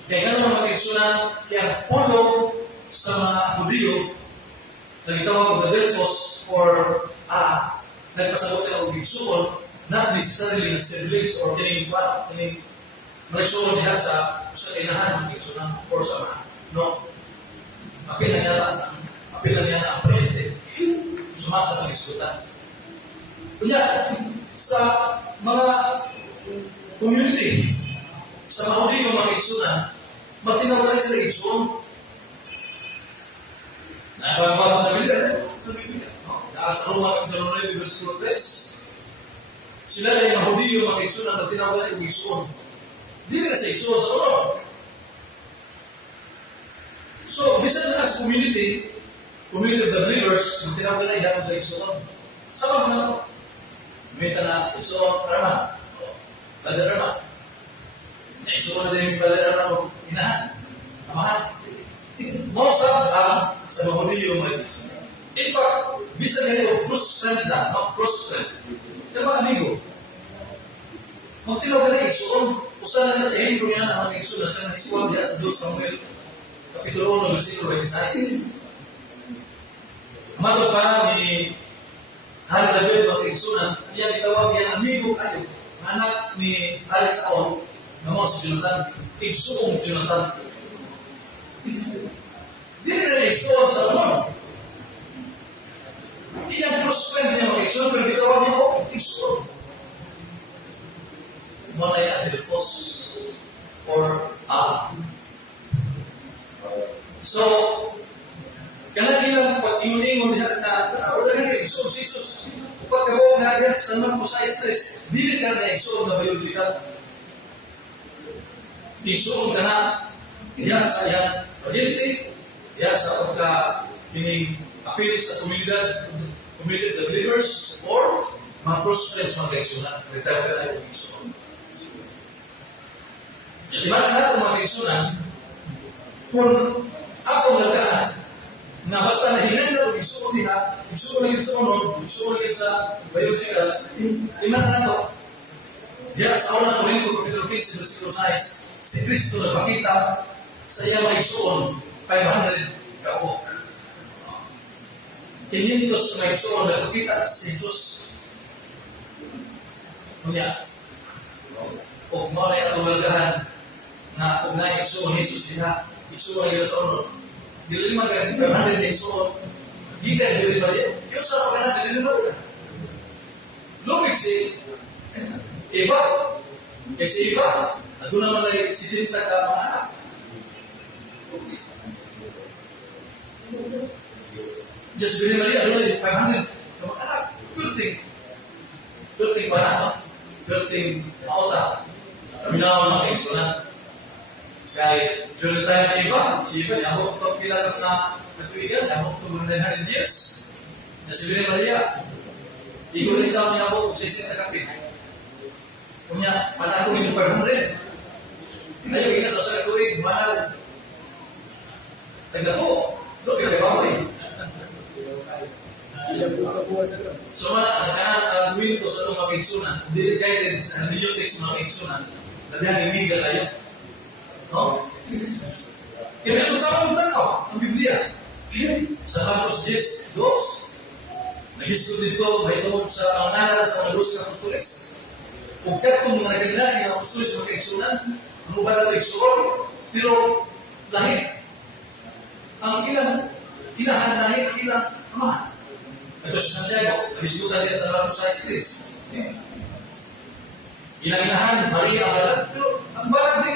Kaya ganun ang makiksunan, kaya pulo sa mga Hudiyo, nagtawag ng Adelphos or nagpasagot ng igsoon, not necessarily na siblings or kining magigsoon diha sa inahan ng igsoon or sa mga, no? Apila niya ang pariente. Sumasa ng igsutan. Kunya, sa mga community, sa mga Hudiyo mga igsunan, matinawag sila igsoon. Nakapagpasa sa Biblia, no? Sa Roma, Kapitulo 9, versikulo 3, sila ay mga Hudiyo, mga igsoon, na tinawag ng igsoon. Hindi na sa igsoon sa ulo. So, bisan na sa community of the believers, na tinawag na iyan sa igsoon. Sama mo na ito. Umita na igsoon, Rama. Bada Rama. Igsoon na din yung Bada Rama, inahan. Amahan. Most of sa mga Hudiyo, mga igsoon. In fact, bisan na ito, close friend na, no? Close friend. Kaya mga amigo, magtinawag na igsoon, usahan na sa Hebrew niya ang mga igsoon na nag-iswag niya sa 2 Samuel, Kapitulo 1, versikulo 26. Matod pa ni Hari David, mga igsoon, niya itawag niya amigo kayo, anak ni Hari Saul, na mo si Jonathan, igsoong Jonathan. Hindi na igsoon sa Lord. Iyang close friend niya mga igsoon, pero bitawag niya ako, igsoon. Muna yung Adelphos or So, kanagilang pag-ingon-ingon niya na wala ka igsoon si Jesus. Pagkabawag na niya sa mga sa stress, dili ka na igsoon na biological. Igsoon ka na, diya sa iyang pag-inti, diya sa pagka-apil sa komunidad the believers, or mga close friends mga kaigsunan. Retire ka na yung igsoon. Di ba na natin mga kaigsunan, kung ako nagkaan, na basta nahingan na kung igsoon niya, igsoon na igsoon sa biological, di ba na nato? Diya sa unang Korinto, Kapitulo 15, versikulo 6, si Kristo nagpakita sa iyang mga igsoon, 500 kaok. 500 mga igsoon nagpakita si Jesus. Kunya, kung mga may katuwalgahan na kung na-igsoon Jesus nila, igsoon nila sa ulo. Dili lima ka, 500 na igsoon, gigan dili ba niya? Yung sa pagkanan, dili ba niya? Lumig si Eva, kasi Eva, doon naman ay sisinta ka mga anak. Diyos Bini Maria, doon ay 500 ka mga anak. Pilting pa na, no? Pilting maota. Minawang mga igsoon. Kaya, during the time na Eva, si Eva, yamok ito pilagat na katuigan, yamok ito 900 years. Na si Bini Maria, igulit daw niya ako kung sisin na kapit. Kunya, pala ko yung 500. Ayaw, ina sa tuig, mahal. Tagda po, doon kaya ba ko eh. So, ang gawin ito sa itong mga kaigsunan, guided sa New Text mga kaigsunan, na diyan imiga kayo. No? Kaya kung sa akong tanaw, ang Biblia, sa Marcos 10:2, nag-isko dito, may tungkol sa mga ngaral sa mga 12 Apostoles. Kung katong mga nagagilaki ang gusto sa mga kaigsunan, ano ba ito igsuon? Pero lahi. Ang ilang ilahan lahi, ang ilang amahan. Ito sa Santiago, nabiskutan niya sa Lato sa Istris. Ilang ilahan, Maria, Abalan. Pero ang balang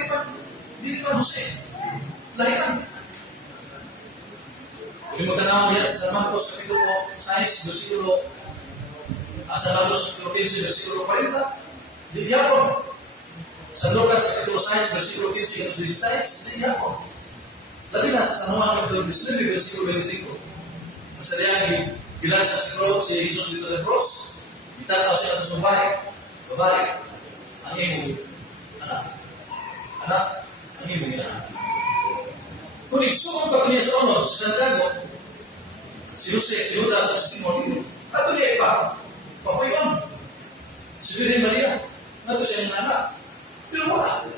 hindi pa Jose. Lahi lang. Kung mo tanaw niya sa Marcos Kapitulo 6, versikulo sa Marcos Kapitulo 15, versikulo 40, di Yapon. Sa Lucas Kapitulo 6, versikulo 15 hanggang 16, di Yapon. Labi na sa San Juan Kapitulo 19, versikulo 25. Ang sariyang bilang sa scroll si Jesus dito sa cross, itataw siya sa babae, ang imo, anak, ang imo anak. Kung igsuon pa niya sa unod, sa Santiago, si Jose, si Judas, si Simon, ato niya ipa, papayon. Si Virgen Maria, ato siya yung anak. Pero wala.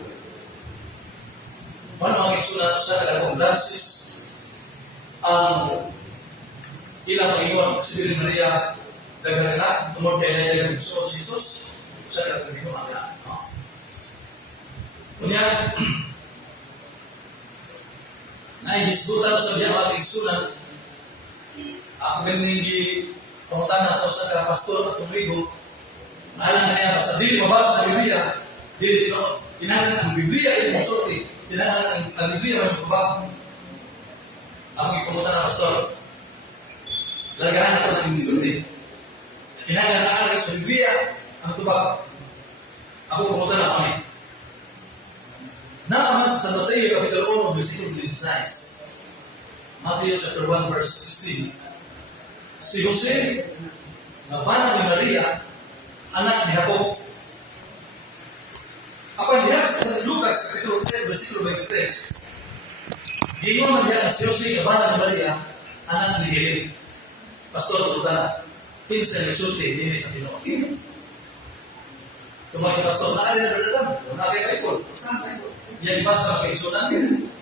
Paano ang igsuon sa Tagalog Francis, ang ilang ingon si Virgen Maria, dagang anak, tumod kay na yung igsuon si Jesus, sa Tagalog ang anak. Kunya, ay disbutan sa diya mga igsunan. Ako rin hindi pangutana sa usa ka pastor at tumigo. Alam na niya, basta dili mabasa sa Biblia, dili tinangan ang Biblia ay musulti, tinangan ang Biblia ay mababa. Ako ipangutana pastor, lagahan ito ng musulti. Tinangan na aral sa Biblia ang tubag. Ako pangutana kami. Naaman sa San Mateo, Kapitulo 1, versikulo 16. Matthew chapter 1, verse 16. Si Jose, na bana ni Maria, anak ni Jacob. Apa diha sa San Lucas, Kapitulo 3, versikulo 23. Giingon man diha si Jose, na bana ni Maria, anak ni Heli. Pastor, tutana, kinsa resulti din sa Pinoon. Tumag si pastor, nakali na dalam, nakali ka ipon, saan ka ipon? Yang dibahas sa kaisunan,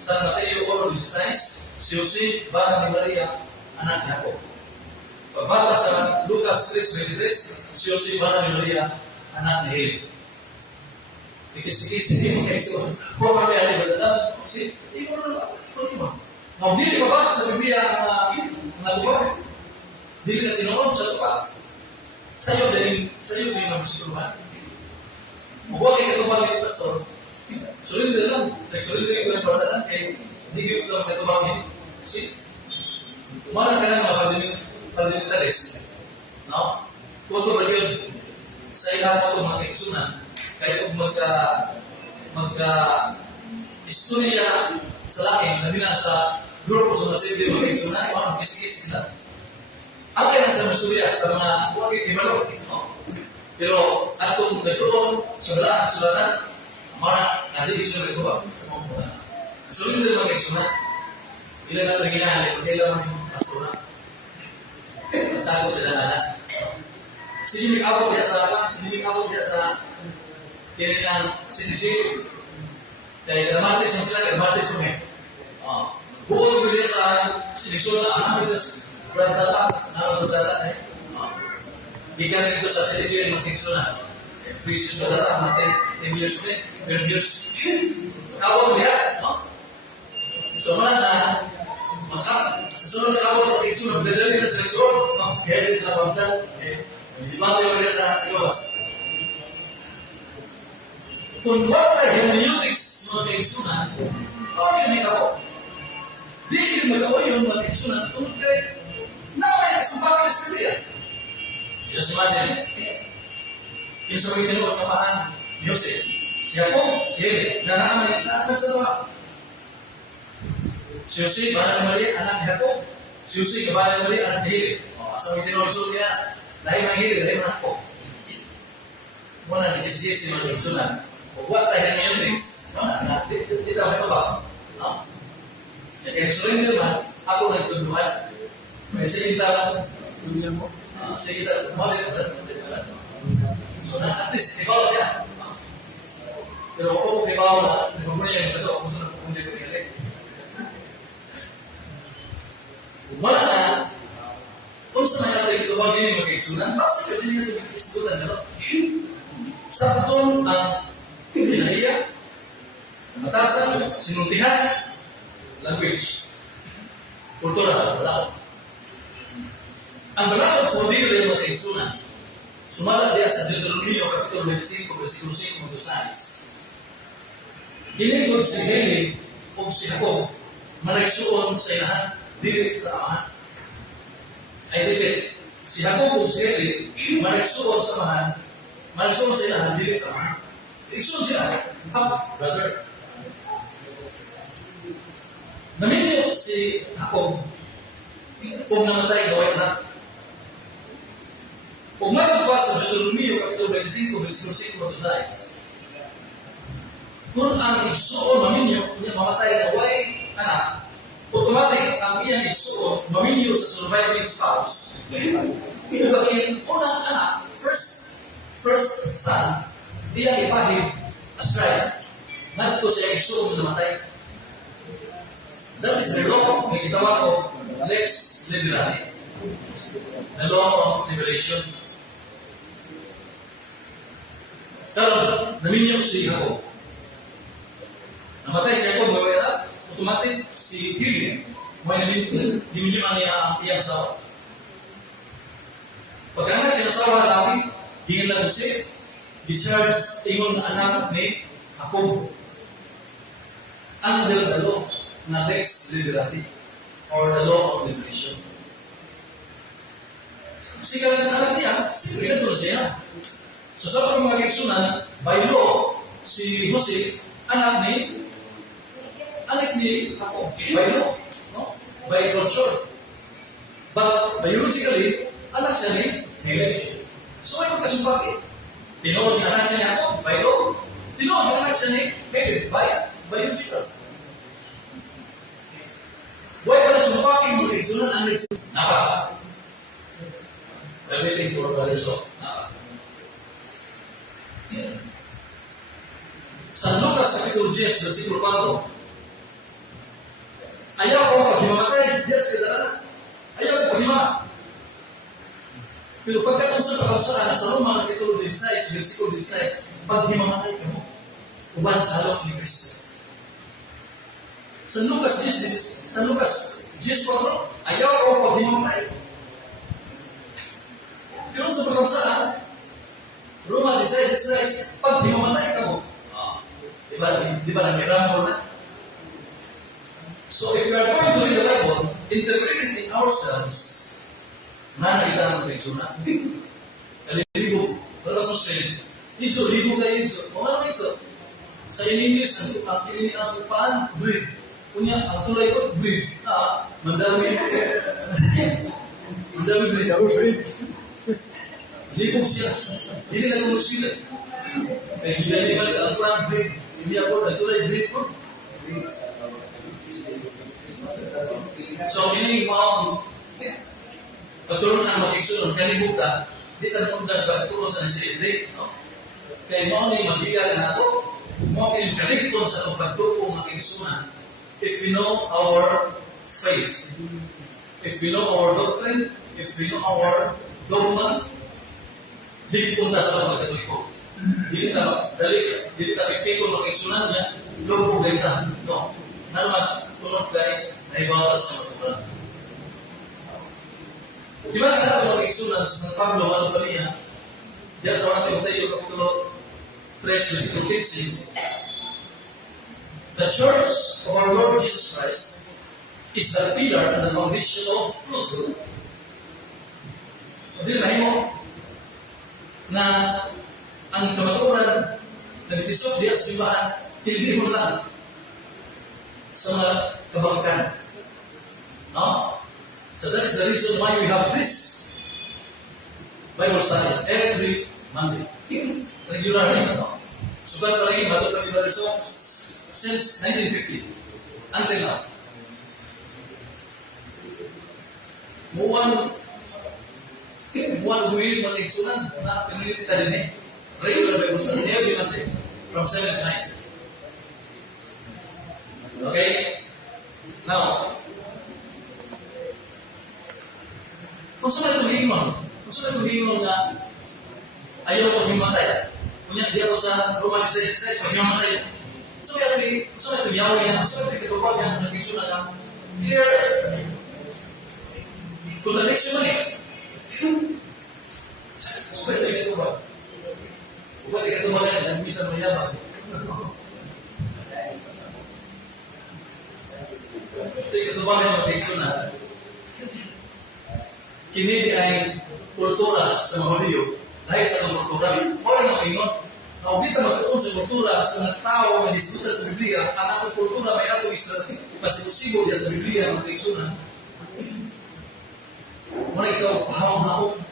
San Mateo 1:16, si Jose, bana ni Maria, anak ni Jacob. Pagbasa sa Lucas 3:23, si Jose, bana ni Maria, anak ni Heli. Ikisi-kisi mo kaisunan. Kung kami ay badalam, kasi, imo na ba? Mau dili mabasa sa Biblia ang tupad. Dili na tinuod sa tupad. Sayo din ang masuluhan. Huwag kayo tupad ni pastor. Sulit din lang. Sulit din yung pagpadalan kay hindi ko lang katubangin. Kasi, umala ka ng mga fundamentalist. No? Kung ito ba yun, sa ilang ko mga kaisunan, kaya kung magka-istorya sa laking, nabi na sa grupo sa masindi mga kaisunan, yung mga kisi-kisi sila. Ang kaya sa istorya, sa mga huwag ikimalo. No? Pero, at kung nagtuon sa sulatan, mga nadi-visual ko ba sa mga muna. So, hindi naman kaisunan. Ilan na nangyayari, kailangan yung pasunan. Nagtago sila na. Sinimik ako diya sa kinilang sinisip. Kaya dramatis na sila, dramatis yung bukod ko diya sa sinisula, analysis, berantatak, Ikan itu saksi itu yang mungkin sunnah. Krisis saudara mati 10 years ni, 10 years. Kau lihat, sebenarnya maka sesuatu kau pakai sunnah beda dengan seksual, dari sahabat di mana yang biasa sekolah. Pembuatan hermeneutics pakai sunnah, orang ini kau. Dia kau yang pakai sunnah untuk namanya sebagai sedia. Ya semacam yang sering keluar kepahan Yosef. Siapa? Si dan anak semua. Si Yosef bana Maria anak Jacob. Si Yosef kepada Maria anak Heli. Asal kita maksudnya lain Heli, lain aku. Mana ni kisi mana sunan. Buat yang unix. Mana tidak ada apa. Jadi sering dia aku nak tujuan. Mesti kita dunia mo. Saya kita kembali ke sudah artis di bawah saya. Pero ako di bawah na punya yang betul aku punya kiri. Mana kung sa mga ito ba din magkiksunan, bakit ka din ito magkiksunan? Sakton ang pinahiya, matasan, sinuntihan, language, kultura, balakot. Ang balakot sa modelo ng mga kaigsunan, sumala diya sa Deuteronomio Kapitulo 25, versikulo 5 hanggang 6. Ginigod si Heli o si Jacob, managsuon sa inahan, dili sa amahan. I repeat, si Jacob o si Heli, managsuon sa amahan, managsuon sa inahan, dili sa amahan. Igsuon sila, half brother. Naminyo si Jacob, kung namatay gawin na. Kung magpapasa sa Deuteronomio Kapitulo 25, versikulo 5 hanggang 6, kung ang igsuon maminyo, niya mamatay na way anak, automatic ang iyang igsuon maminyo sa surviving spouse. Kung unang anak, first son, iyang ipahid as bride, nagto siya igsuon na namatay. That is the law, may gitawag ko, Lex Liberati. The law of liberation. Pero, naminyo si Jacob. Namatay si Jacob, mawala, automatic si Gideon, may naminyo ang iyang asawa. Pagkangat siya asawa na laki, hingin lang siya, di-charge ingon na anak ni Jacob. Ang dalo na Lex Liberati or the law of liberation. Sigalan ng anak niya, sigurado na siya. So sa mga kaigsunan, by law, si Jose, anak ni Jacob, by law, no? By culture. But biologically, anak siya ni Heli. So ay magkasumpaki. Tinood ng anak siya ni Jacob, by law. Tinood ng anak siya ni Heli, by biological. Why ba na sumpaking mo kaigsunan ang kaigsunan? Naka. I'm waiting for the result. Naka. San Lucas Kapitulo 10, versikulo 4. Ayaw ko paghimamatay, Diyos kadalanan. Ayaw ko paghima. Pero pagkatong sa pagkasaan sa Roma Kapitulo 16, versikulo 16, paghimamatay ka mo, uban sa halok ni Kristo. San Lucas 10, ayaw ko paghimamatay. Pero sa pagkasaan, Roma 16, pag himamatay ka mo, di ba nag-ramble na? So if we are going to read the Bible, interpret it in ourselves, na nakita ng kaigsunan. Kaliligo, pero sa Australia, Iso, libo kayo Iso. O ano Iso? Sa English, ang kininin ang upaan, breathe. Kunya, ang tulay ko, breathe. Mandami. Mandami breathe. Libog siya. Hindi na kung sila. Kaya ginaliman ang plan breathe. Hindi ako na tulay breathe ko. So, ini mo patulong ang mag-iksunod, kalibutan, di tanong na pagtulong sa CSD, no? Kaya mo ni magbiga na ito, mo ni kaligton sa pagtulong ng iksunan, if we know our faith, if we know our doctrine, if we know our dogma, di punta sa mga katoliko. Dili ta pipikon ng iksunan niya, lupo gaita, no? Naman, tulong kay naibawas sa matukulan. Di ba na mga iksunan sa San Pablo, ano pa niya? Diyan sa mga Timoteo, Kapitulo 3, versikulo 15. The church of our Lord Jesus Christ is the pillar and the foundation of truth. Hindi na mo na ang kamaturan na itisok diya sa simbahan, hindi mo lang sa mga kabangkan. No? So that is the reason why we have this Bible study every Monday. Regularly, no? Subat pa rin bato regular since 1950 until now. Muwan huwil mag-iksunan na community tayo din eh. Regular Bible study every Monday from 7 to 9. Okay? Now, kung saan ito hingon na ayaw ko himatay, Kunya dia ko sa Roman 16, pag naman tayo. So ito yaw yan. So ito kituwa yan. Nag-issue na lang. Clear. Contradiction eh. So ito kituwa. Kung ito kituwa yan, nag-issue na yaman. Ito kituwa yan, nag-issue na. Kini ay kultura sa mga Hudyo. Dahil sa itong kultura, wala na ingon. Naubita magtuon sa kultura sa mga tao na diskuta sa Biblia, ang atong kultura may ato isa pasibusibo diya sa Biblia mga kaigsunan. Muna ikaw, pahawang-hawang.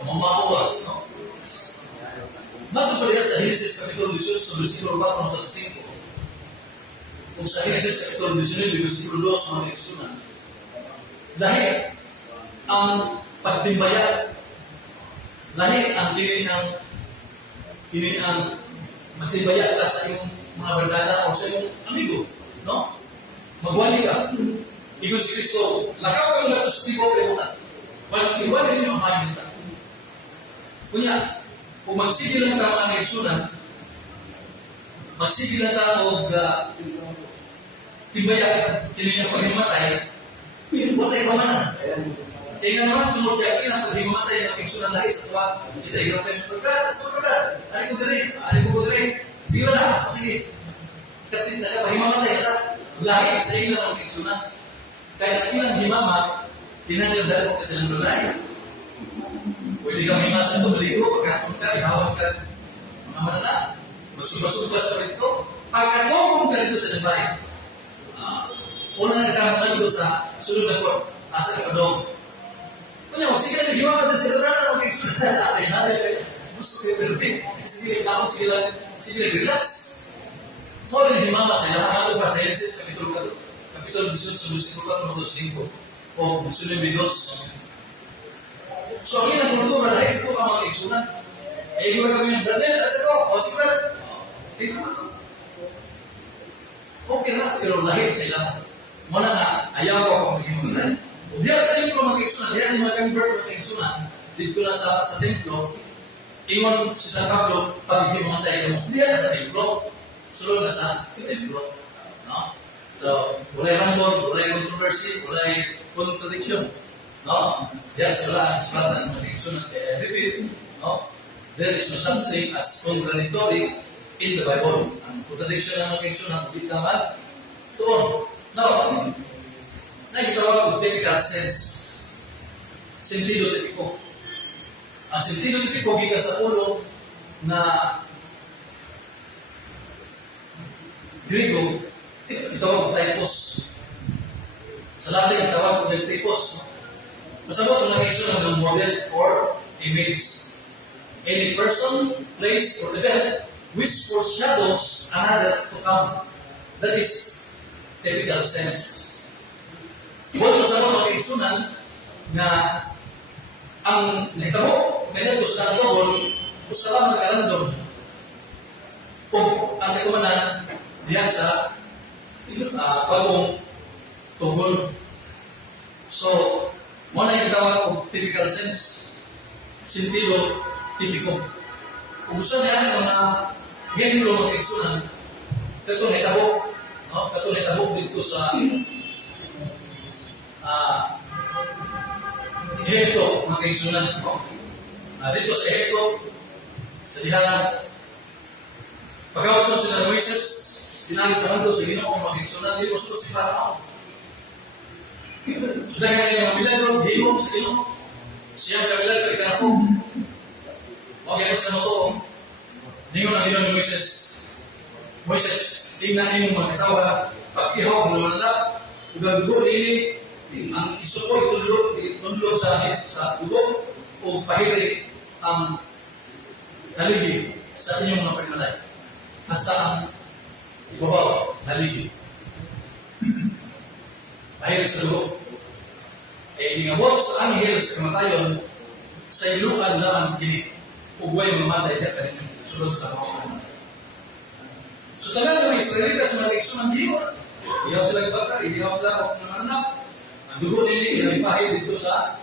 Pamamahawa, no? Bago pa diya sa Genesis Kapitulo 18, versikulo 4 hanggang 5. Kung sa Genesis Kapitulo 19, versikulo 2 mga kaigsunan. Dahil ang pagtimbaya, dahil ang kini ang magtimbaya ka sa iyong mga barkada o sa iyong amigo, no? Magwali ka. Ikaw si Kristo, lakaw ang latos di ko premutan. Walang iwala niyo ang mahin ka. Kunya, kung magsigil lang ka mga kaigsunan, magsigil lang ka o timbaya, kini ang paghimatay, wala tayo pamanan. Kaya naman, tungkol kaya ilang paghimatay ang kaigsunan dahil sa tuwa, kita ilang tayo magbrad, sa magbrad. Ari ko dire. Sige na, sige. Nakapahimamatay ka, lahi sa ilang ang kaigsunan. Kaya ilang himamat, tinanggal dahil mo kasi ng lalay. Pwede kang himasan ito, baligo, pagkakong ka, ihawag ka, mga manana, magsubas-subas pa rito. Pagkakong ka rito sa nabay, unang nagkakaman ito sa sunod na court, asa ka doon. Kanya, sige na, himamat na sila na ng kaigsunan. Ay, gusto kayo perfect. Sige na, relax. Mo rin himamat sila, ano pa sa Genesis, Kapitulo 18, versikulo 4 5. O Sulong Bidos. So, ang ilang kultura, dahil sa ito ka mga kaigsunan. Ikaw kami yung brother, asa ko, o si brother. Ikaw ito. Okay na, pero lahir sila. Muna nga, ayaw ko akong maghimutan. Diya sa templo mga kaigsunan, diya ang mga convert mga kaigsunan, dito na sa templo, ingon si San Pablo, paghihimatay mo. Diya na sa templo. Sulod na sa templo. No? So, walay rambol, walay controversy, walay contradiction. No? Diyan sila ang salatan ng mga kaigsunan. I repeat, no? There is no such thing as contradictory in the Bible. Ang contradiction ng mga kaigsunan, hindi naman doon. Now, nakikitawag ko typical sense. Sentido tipiko. Ang sentido tipiko gikan sa ulo na Griego, itawag ko typos. Sa Latin, itawag ko typos. Masabot ang nakikisunan ng model or image. Any person, place, or event which foreshadows another to come. That is typical sense. Huwag masabot ang nakikisunan na ang nahitabo, medyo sa tawag, gusto lang nag-alandong. Kung ang tikumanan, diyan sa bagong tungkol. So, muna yung tawag ko typical sense, sentido tipiko. Kung gusto niya mga genlo ng kaigsunan, ito naitabok, no? Ito naitabok dito sa Ehipto, mga kaigsunan. No? Dito sa Ehipto, sa dihalan, pagkawasan sila ng Moises, tinali sa mundo sa Ginoo mga kaigsunan, di mo sulod si Parao. Sudah kaya yung milagro, Ginoo sa Ginoo. Siya ang milagro, ikan ako. Okay, ano sa mga ningon ang Ginoo ni Moises. Moises, tingnan niyo mga katawa, pag-ihaw ng manala, ugang-ugo ini, ang isupoy tunlod sa ugo o pahiri ang haligi sa inyong mga pagmalay. Hasta ang ibabaw, haligi. Pahiri sa ugo. Ingabot sa anghel sa kamatayon, sa ilukan lang kini, ugway mamatay niya kanina sulod sa mga. So talaga mga Israelita sa mga kaigsunan diwa. Iyaw sila ibata, iyaw sila ng anak. Ang dugo nili, inalipahin dito sa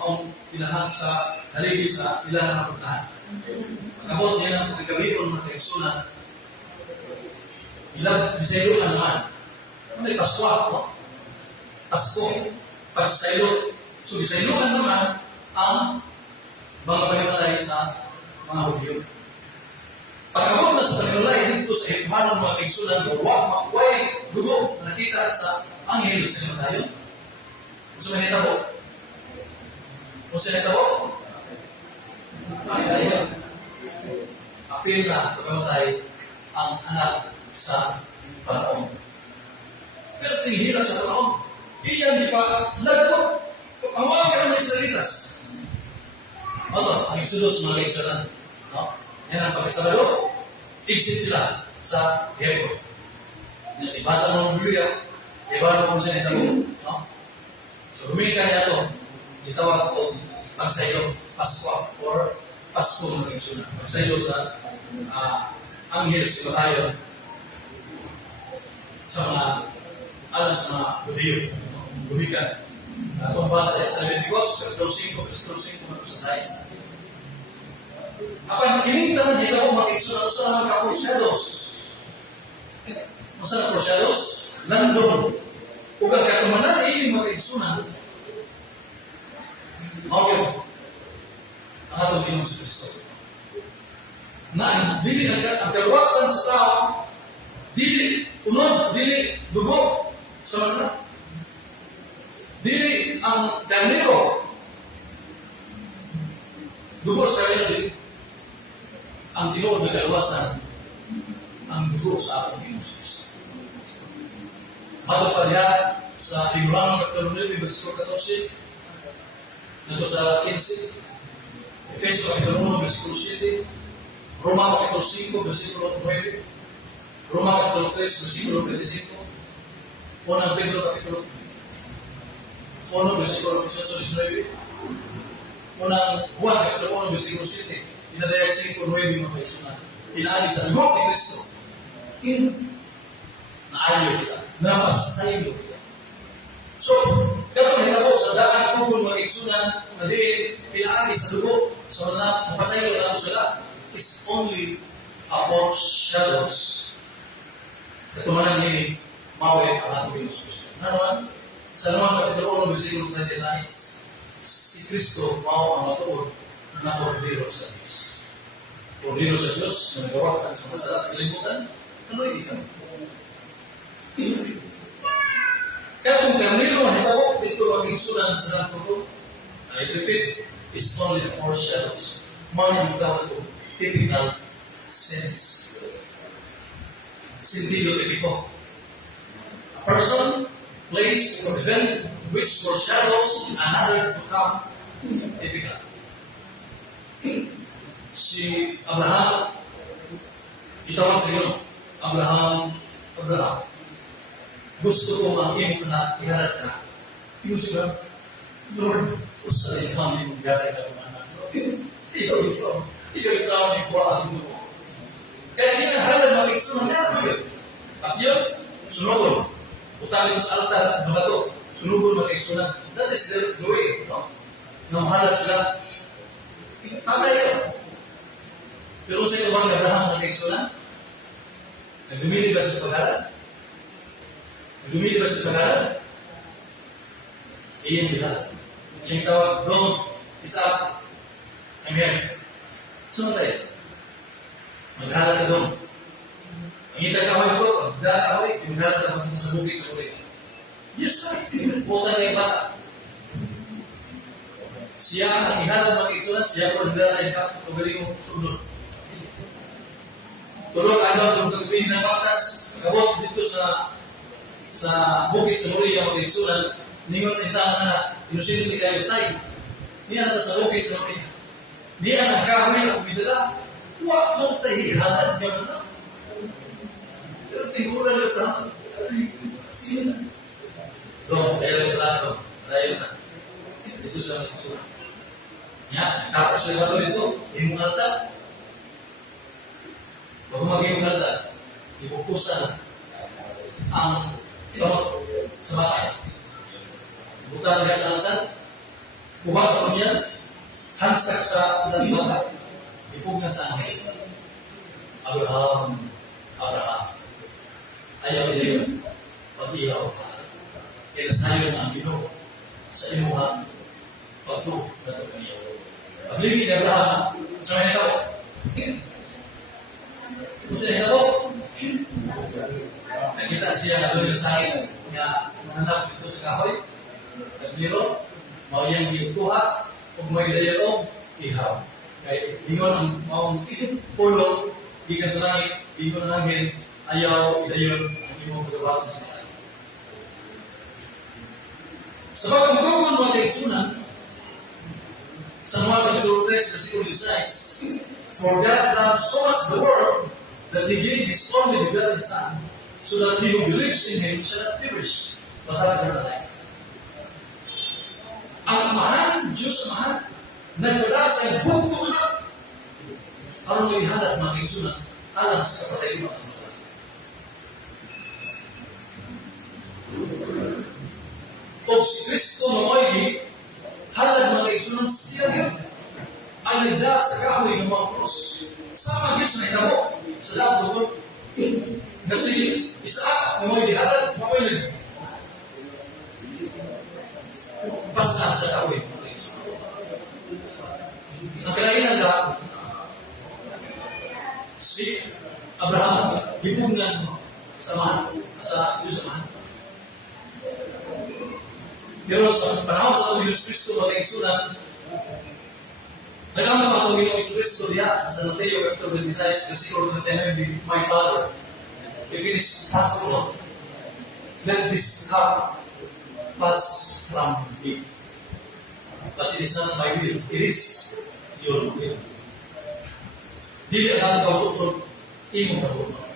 ang ilahang sa haligi sa ilang napuntahan. Pagkabot niya ng pagkagabion ng kaigsunan, ilang disaylo na naman. Ano yung Paswa, no? Pasko, pagsaylo. So, disaylo na naman ang mga panimalay sa mga Hudyo. Pagkabot na sa panimalay dito sa ikmanong mga kaigsunan, makway, dugo, nakita sa anghel sa tayo. Kung sa manita po? Kung sa manita po? Ay, tayo. Apil na pagkamatay ang anak sa Faraon. Pero tinihila sa Faraon. Iyan di pa lagpo. Pagkawa ka ng mga Israelitas. Ano? Ang Exodus mga kaigsunan. No? Yan ang pagkasabalo. Exit sila sa Hebron. Ibasa mo ng Biblia. Iba mo kung saan ito. No? So, humika niya ito. Itawag ko pagsayo, Paswa, or Pasko ng kaigsunan. Pagsayo sa anghel sa tayo sa mga alam sa mga Hudyo. Humika. Kung basa sa Leviticus, kapitol 5, kapitol 5, sa 6. Apan kinita na dito kung makiksunan sa mga foreshadows. Masa na foreshadows? Nandun. Kung ang katumanan ay makiksunan, okay, ang atong Pinoong Kristo. Na dili ang kaluwasan sa tao, dili unod, dili dugo sa mga. Dili ang karnero. Dugo sa karnero, dili. Ang tinuod na kaluwasan, ang dugo sa atong Pinoong Kristo. Matod pa diha sa Timulangan kapitulo 9, versikulo 14, dito sa 15, Efeso kapitulo 1, versikulo 7, Roma kapitulo 5, versikulo 9, Roma kapitulo 3, versikulo 25, Unang Pedro kapitulo 1, versikulo 18-19, Unang Juan kapitulo 1, versikulo 7, Inadayag 5-9 mga kaisunan. Inaali sa dugo ni Kristo. Naayo kita. Napasaylo kita. So, katong hinabok sa daan tugol mga kaisunan na di inaali sa dugo so na napasaylo na ako sila is only a foreshadows. Katumanan ni mawet ang ating Pinoong Kristo. Na naman, sa naman kapitulo 1, versikulo 36, si Kristo mao ang matuod na kordero sa Diyos. Kordero sa Diyos na nagawa ka sa masarap sa kalimutan, ano hindi ka? Kaya kung karnero ang hitawag dito ang igsunan sa langkuro, I repeat, is only the foreshadows. Mga hitawag ito, typical sense. Sentido tipiko. A person, place, or event which foreshadows another to come, typical. Si Abraham, itawag sa iyo, Abraham, gusto ko ang iyong na iharap na. Yung siya, Lord, usahin kami mong gari na kumanak. Ikaw ito, ikaw ni Kuwaan mo. Kaya hinahalan mag-iksunan na sabi. At yun, sunugod. Utali mo sa altar, babato, sunugod mag-iksunan. That is the way, no? Namahalat sila. Patay yun. Pero sa ito bang Abraham mag-iksunan? Nagdumili ba sa pag-aral? Nagdumili ba sa pag-aral? Iyan nila. Yung tawag, don't, isa, amen. Saan tayo? Maghalat ka doon. Ang itag kaway ko, magdala kaway, yung maghalat ka magpunta sa bukit sa bukit. Yes, sir. Puta na yung bata. Siya ang ihalat mag-iksunan, siya ko nagdala sa ikat, pagaling mo sunod. Tulog ano itong gagawin ng batas, kabot dito sa bukit sa muli ang mag-iksunan, ningon intaan na inusin kita yung tayo. Niya na sa bukit sa muli. Niya na kawin ang bidala. Huwag mong tahihalan niya na. Pero tiguran niya pa. Sino na? Doon, kaya lang plano. Dahil na. Dito sa mag-iksunan. Yan, tapos na ito dito, yung altar. Bago maging altar, ipupusan ang gamot sa bahay. Butan ka sa altar, Pumasok niya, hansak sa unang bata, ipugngan sa angin. Abraham, ayaw niya yun, pag-ihaw ka. Kaya sayon ang Ginoo sa imuhang pagtuo na ito kaniya. Paglingin ni Abraham, sa mga ito, kung sa ito, nakita siya na doon yung sangin na nanap dito sa kahoy, nagliro, mauyang ikuha, kung may dayo, ihaw. Kaya ingon ang maong pulo, ikan sa langit, ingon ang hangin, ayaw, idayon, ang imong pagkawag sa langit. Sa pagkakagawin mga kaigsunan, sa mga Kapitulo 3, versikulo 16, for God loved so much the world that He gave His only begotten Son, so that he who believes in Him shall not perish, but have eternal life. Ang mahal, Diyos mahal, nagdala sa iyong bugtong anak, para malihanap mga kaigsunan, alang sa kapasayuan sa masa. O si Kristo mamoy, halad mga kaigsunan siya yun, ang nagdala sa kahoy ng mga krus. Sama yun sa itabo, sa dapat doon. Kasi Isaac, mamoy halad, mamoy lang. Pasang sa kahoy mga kaigsunan. Ang kailangan na si Abraham, hibungan samahan sa Diyos samahan. Pero sa panahon sa Diyos Kristo, mga kaigsunan, nagkamang ang Diyos Kristo diya sa San Mateo, Capitulo 26, versikulo 39, my Father, if it is possible, let this cup pass from me. But it is not my will, it is your will. Dili ang kautuklog, imong kautuklog.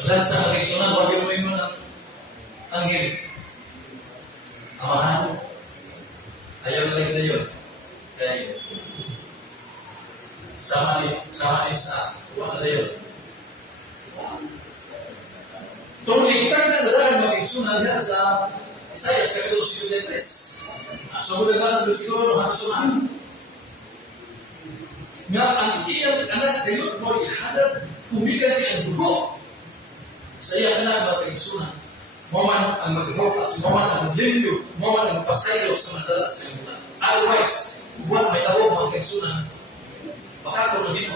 Pagdala sa mga kaigsunan, wag mo ng anghel. Amahan, ayaw na lang na yun. Kaya sama ni sa uwan na yun. Tuliktan na dalahan mga kaigsunan niya sa Isaiah Capitulo 53. So, kung naglasan ng siguro ng hasunan, nga ang iyang anak kayo mo ihanap, kumikan niya ang dugo sa iyang anak mga kaigsunan. Moman ang mag-hokas, moman ang limpyo, moman ang pasaylo sa masalas ng bulan. Otherwise, buwan may tawag mga kaigsunan, baka ko na dito.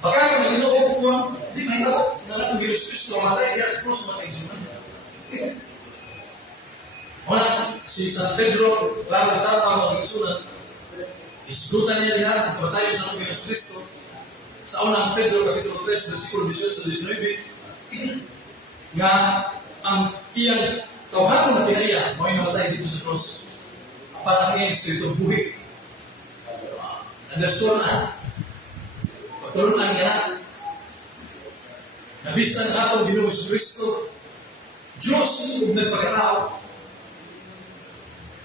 Baka ko na dito, di may tawag na natong Diyos Kristo, matay kaya sa krus mga kaigsunan. Muna, si San Pedro, lalo tama mga kaigsunan, isgutan niya lihat ang patayon sa Diyos Kristo sa unang Pedro, Kapitulo 3, versikulo 18-19, nga ang iyang tawhanon na pinaya mo'y namatay dito sa cross. Apat ang iyang espiritu buhi. Understood na. Pagtulunan ka na. Nabisan na itong Ginoong Kristo. Diyos kung nagpagkatao.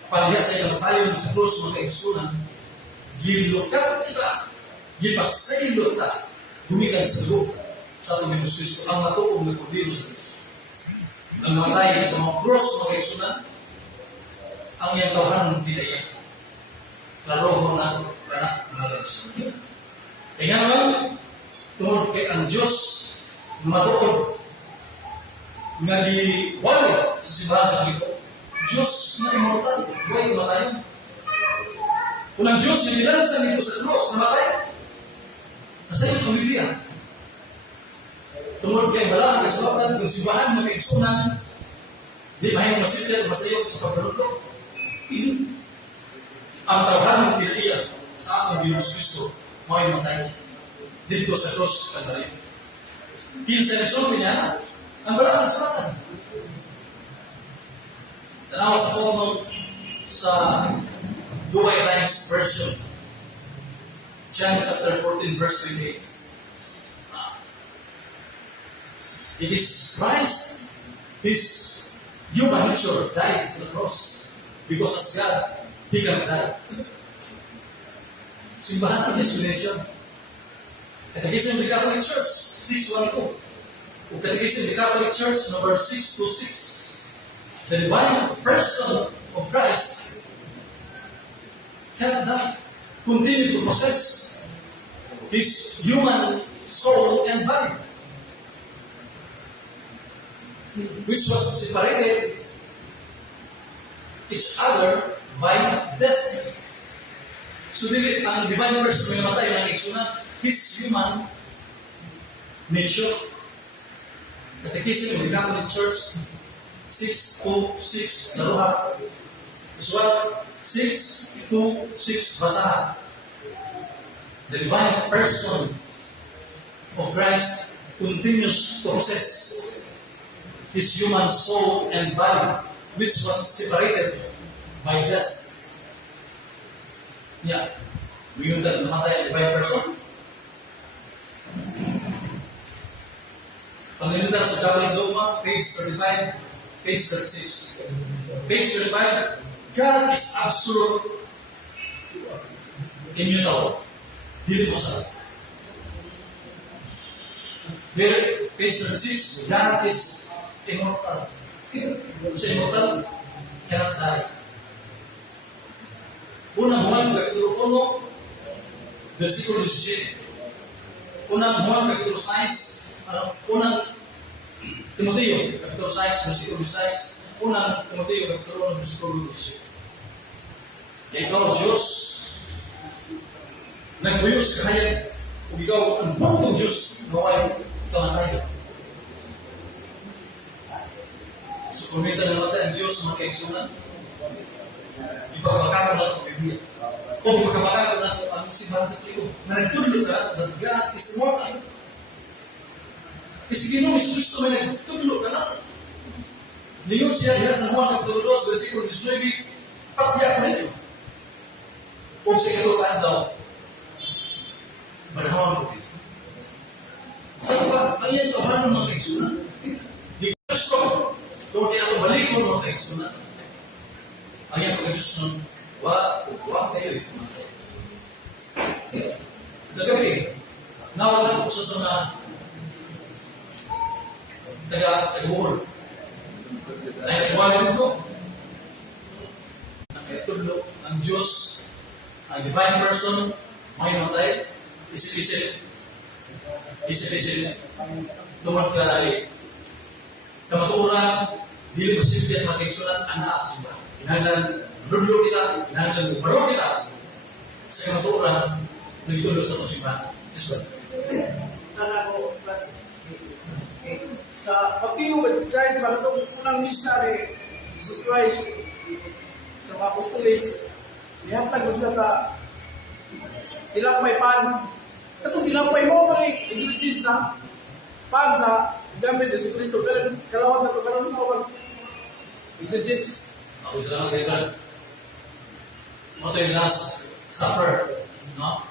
Pagya sa iyang tayo sa cross mga kaigsunan, gilukat kita, gipasaylot ka, gumikan sa loob sa itong Ginoong Kristo, ang matuong na kundilo sa Diyos. Ang matay sa mga cross, mga kaigsunan, ang iyang tawhanon pinaya. Klaro mo na mga kaigsunan. Kaya naman, tungkol kay ang Diyos, matuod, nga di wala sa simbahan ng ito, Diyos na immortal, buhay matayan. Kung ang Diyos yung nilansan dito sa cross, namatay, nasa iyo pamilya. Tungkol kay balang kasulatan, kung simbahan ng kaigsunan, di mahing masipil, masayok sa pagkaluto. Ang tawhanon pinaiya sa atong Diyos Kristo, may matay dito sa cross Kalbaryo. Kinsa resulta niya, ang balang kasulatan. Tanawa sa formal sa Dubai Times version, John chapter 14, verse 28. It is Christ, His human nature died on the cross. Because as God, He cannot die. Simbahan ng Resurrection. Catechism of the Catholic Church, 612. Catechism of the Catholic Church, number 626. The divine person of of Christ cannot continue to possess his human soul and body, which was separated each other by death. So, dili ang divine person may matay ng iksuna, his human nature. Katekism of the Catholic Church 626 naluha. Is what? 626 basahan. The divine person of Christ continues to possess his human soul and body, which was separated by death. Yeah. We know that namatay ang divine person. Panginoon sa Catholic Dogma, page 35, page 36. Page 35, God is absolute, immutable. Dili mo sa. Page 36, God is immortal. Kasi immortal, cannot die. Unang Juan, kapitulo 1, versikulo 17. Unang Juan, kapitulo 6, unang Timoteo, kapitulo 6, versikulo 16. Unang Timoteo, kapitulo 1, versikulo 17. Ikaw, Diyos, nagbuyos ka kaya, kung ikaw ang buong Diyos, maway, ikaw na tayo. So, kumita na natin ang Diyos sa mga kaigsunan, ipagpagkakaroon natin ang Biblia. Kung ipagpagkakaroon natin ang simbahan ng Pilipo, na nagtulog ka, that God is immortal. Kasi Ginoong Kristo may nagtulog ka na. Ngayon siya diha sa Juan kapitulo 2, versikulo 19, patya ko nito. Kung sa katulad daw, manahon ko dito. Saan ba? Ang yan kabahan ng mga kaigsunan. Di Kristo, kung di ako balik mo mga kaigsunan. Ang yan kaigsunan, huwag kayo ito masaya. Nagabi, nawalan ko sa sana taga-buhol. Ay, tawagan ko. Nakitulog ang Diyos, ang divine person, may matay, isip-isip. Isip-isip. Tumagkalali. Kamaturan, dili ko simple at magkaigsunan, anaas ba? Hinahanglan, lublo kita, hinahanglan, baro kita. Sa kamaturan, nagitulog sa musiba. Yes, sir. Sa pagtiyog at Christ, malatong unang misa ni Jesus Christ sa mga apostolis, nihatag mo sila sa tilapay pan. Katong tilapay mo pa rin, ingredient sa pan sa gamit ni si Kristo. Pero kalawat na ito, karoon mo pa ingredients. Ako sa mga kailan, ito yung last supper, no?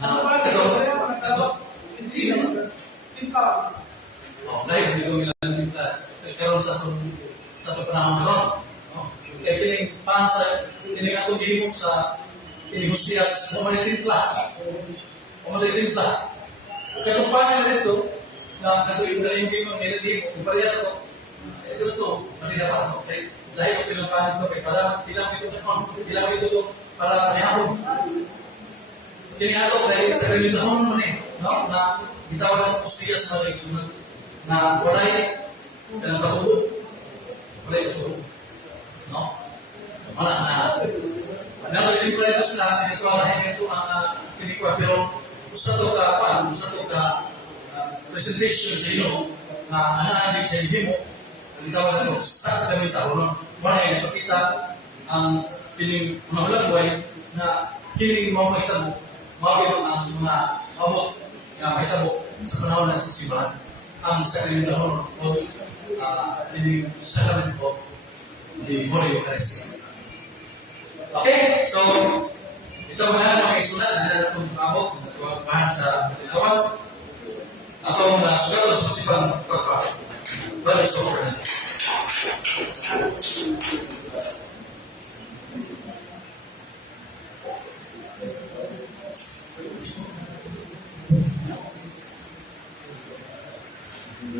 Ano ba? Ito? Hindi naman. Timpa. Dahil hindi ko ilang pintas. Karoon sa itong panahon na ron. Kaya kining pansa, kining atong gihimok sa kining Hosias, umalitimpla. Kaya itong pansa na ito, na ito yung gihimok, ngayon gihimok, kung pala ito, ito na ito, malina pa. Dahil ito tinampan ito, kaya pala, tilang ito para panihapon. Kining ato, dahil sa ganyan na naman na bitawag ng Hosias na kaigsunan, na walay kanang katulog. Walay katulog. No? So, wala na. Nalagin ko rin sila, ito ang pinikwa, pero gusto to ka presentation sa inyo, na anaandig sa inyo mo, ang tawag na ito, sa kami tao, no? Wala yung ipakita ang piling mahulang buhay, na kiling mga mahitabo, mabiro ang mga amot na mahitabo sa panahon ng sisibahan. Ang sakaling dahon o ini sakaling po di Holy Eucharist. Okay, so ito mga kaigsunan na itong kamot na tuwagpahan sa katinawan atong sugat sa masipang pagpapag. Brothers of Friends.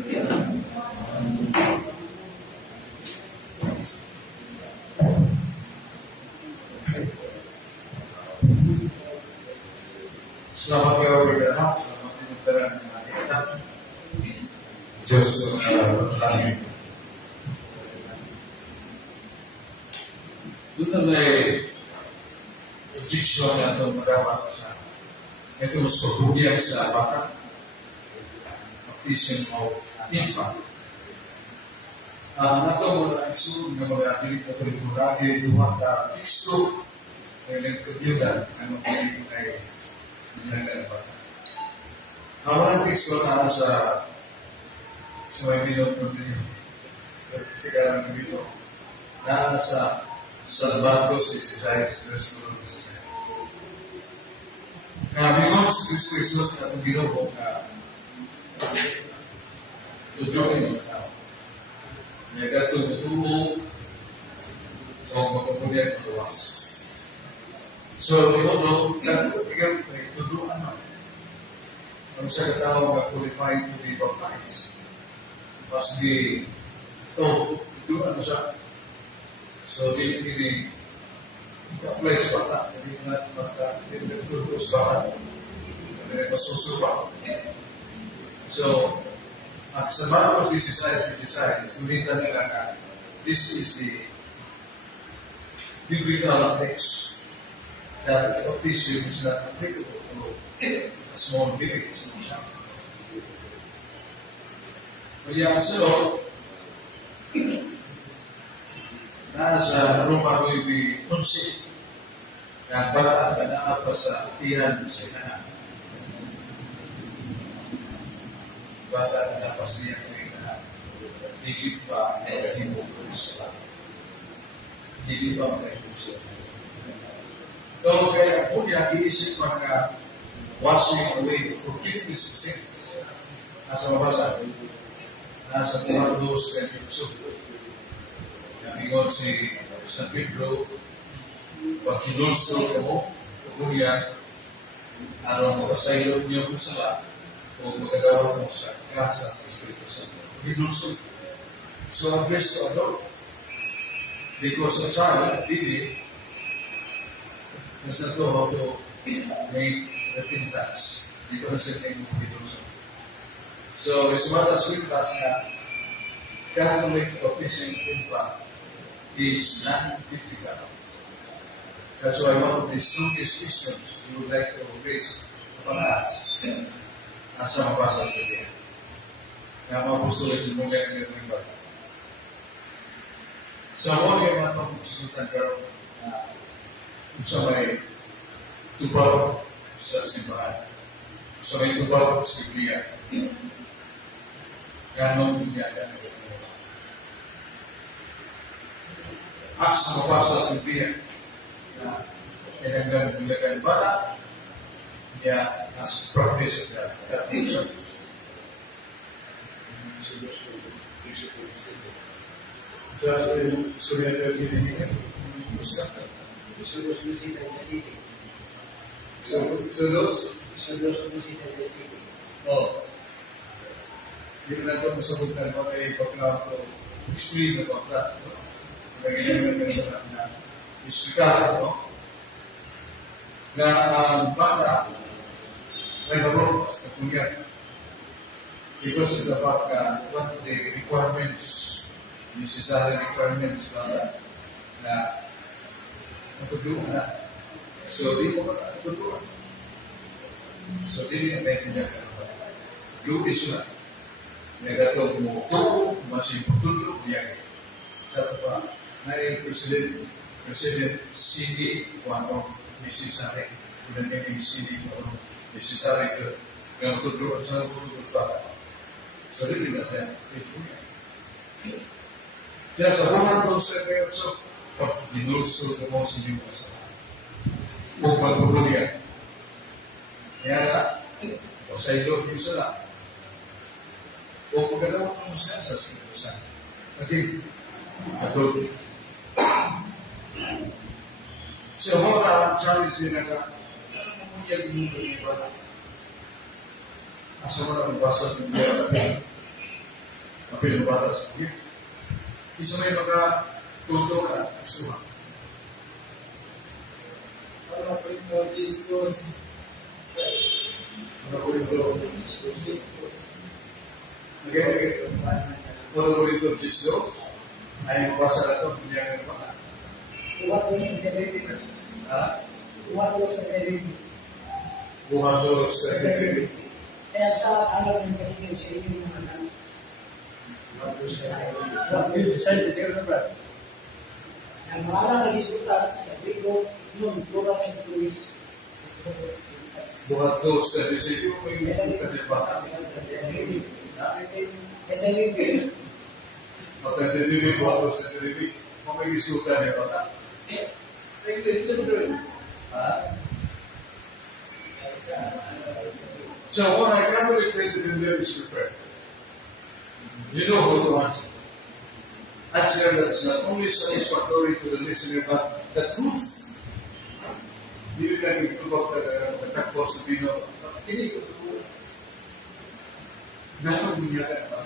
Yeah. Selamat kayo berdalam, selamat menyertakan dengan kita. Diyos berlangit. Doon na may objection na itong marapat sa ito mas pagbugyang sa bata, baptism of infant. Nato mo na isun ng mga dilit at rinuragi duha ka teksto ay nagkabyudan ang mga ay nilagal bata. Ang teksto na sa may minute ko din sigaran ko dito na sa Marcos 16, versículo 16. Amigos, Cristo Jesus na itong ginoo na tutuloy ng tao. May katutubo o magkapulian ng luwas. So, ginoo, nagkakapigyan na itutuan mo. Ang sa katao na qualified to be baptized. Mas di ito, tutuan mo siya. So, ini ka-apply sa bata. Hindi na nagtuturo sa bata. Hindi masusupa. So, sa Marcos 16, gumita nila ka, this is the biblical text that the baptism is not applicable to a small baby. Kaya so, nasa Roma 9:11 na bata na apa sa tiyan sa kanan. Bata na apa sa tiyan sa kanan. Dili pa nagahimo sa lahat. Dili pa nagahimo sa lahat. So kaya po niya iisip mga washing away forgiveness of sins. Nasa mabasa. Nasa Marcos 2. Ingon si San Pedro, pag kinulso ka mo, kuya, araw mo kasaylo niyo kung sala, o magagawa mo sa kasa sa Espiritu Santo. Kinulso. So, address to adults. Because a child, baby, does not know how to make repentance. Hindi ko na siya mo kinulso. So, as well as with us na Catholic baptism infant is non-biblical. That's why one of the strongest issues we would like to raise upon us as some pastors today. Yang mga apostoles yung mula sa mga iba. So, ako yung mga pagkusutan karoon kung sa may tubaw sa simbahan. Sa may tubaw sa Biblia. Ganon niya yan. As mabasa sa Biblia na pinagdan bilagan bata niya as practice of that teaching. Surya ka pininigan. Sudos musita ng city. Sudos? Sudos musita ng city. Oh. Hindi na ito masabutan ko kay Paklato. Explain na Paklato. Kailangan na ispikar, no? Na ang bata may naroos na kunyan. Because of the fact that what the requirements, necessary requirements na matutulungan na. So, di mo ba natutulungan? So, di niya may kunyan ka. Yung issue na. May gatong mo ito, masih patulong niya. Sa ito pa, na President CD kuano necessary dan yang CD kuano necessary ke yang tudro sa buku bata. So ini tidak saya punya. Ya sahabat proses kayak so dinulso como si yo pasaba. Bukan kemudian. Ya, o sea yo pienso la o porque no vamos a hacer así, o sea, aquí adultos. Semua cari sinaga, yang mungkin ibadah. Asal orang bahasa dunia, tapi batas. Ismay maka tutup semua. Para Kristus Korinto. Okay. Korinto 12. Ay mabasa na ito. Pinyagan pa. Buhat sa David. Ha? Buhat sa David. Buhatos sa David. Kaya sa araw ng kaligay sa inyo mga anak. Ang mga nag-isulat sa Bigo, yung Dura sa Turis. Buhatos sa David. May isulat na ba? David. Maka David, buhatos sa David. May isulat na ba? Sa English, children. So when I Catholic faith in there is prepared. You know who to answer. Actually, that's not only satisfactory to the listener, but the truth. Hindi lang ito magtakbo sa Pino. Kini ko ito. Naman binyagan pa.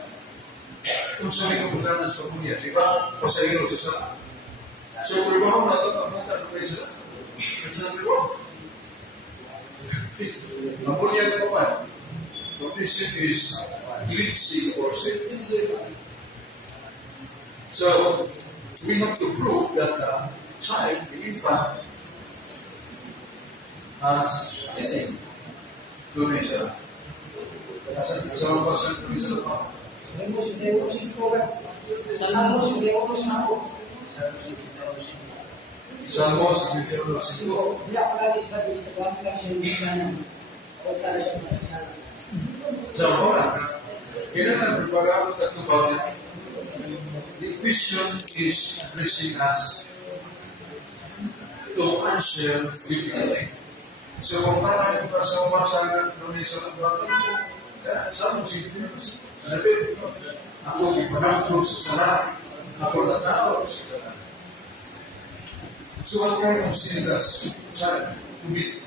Kung sa may kapusanan sa pamilya, di ba? O sa iyo sa sana. So, trabaho na ito, pagkata ng kaisa. At sa trabaho. Mamunya ko man. But this is glitzy or citizen. So, we have to prove that the child, the infant, has sinned. Tunisa. Kasama pa sa Tunisa pa. Salmos 22:5. Sa mga kailangan berpagawat at tubaw niya. The question is blessing us to answer biblically. So kung parang yung pasang-pasang nung isa ng bago, sa mong significance, sabi ko, ako ipanagtog sa sala, ako natawag sa sala. So what kind of sin does child commit?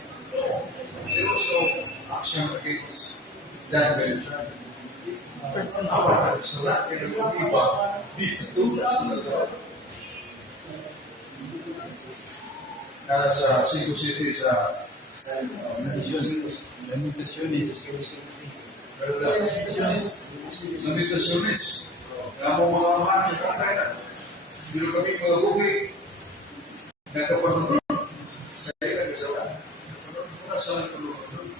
There was no action against that very child. Apakah salah yang iba ditutup sa negara? Sa Cebu City sa Lamentaciones. Kamu mga mahal ng tatay na. Bila kami mga buhay, nagkapanunod sa ilang kasalanan. Muna sa nagpanunod.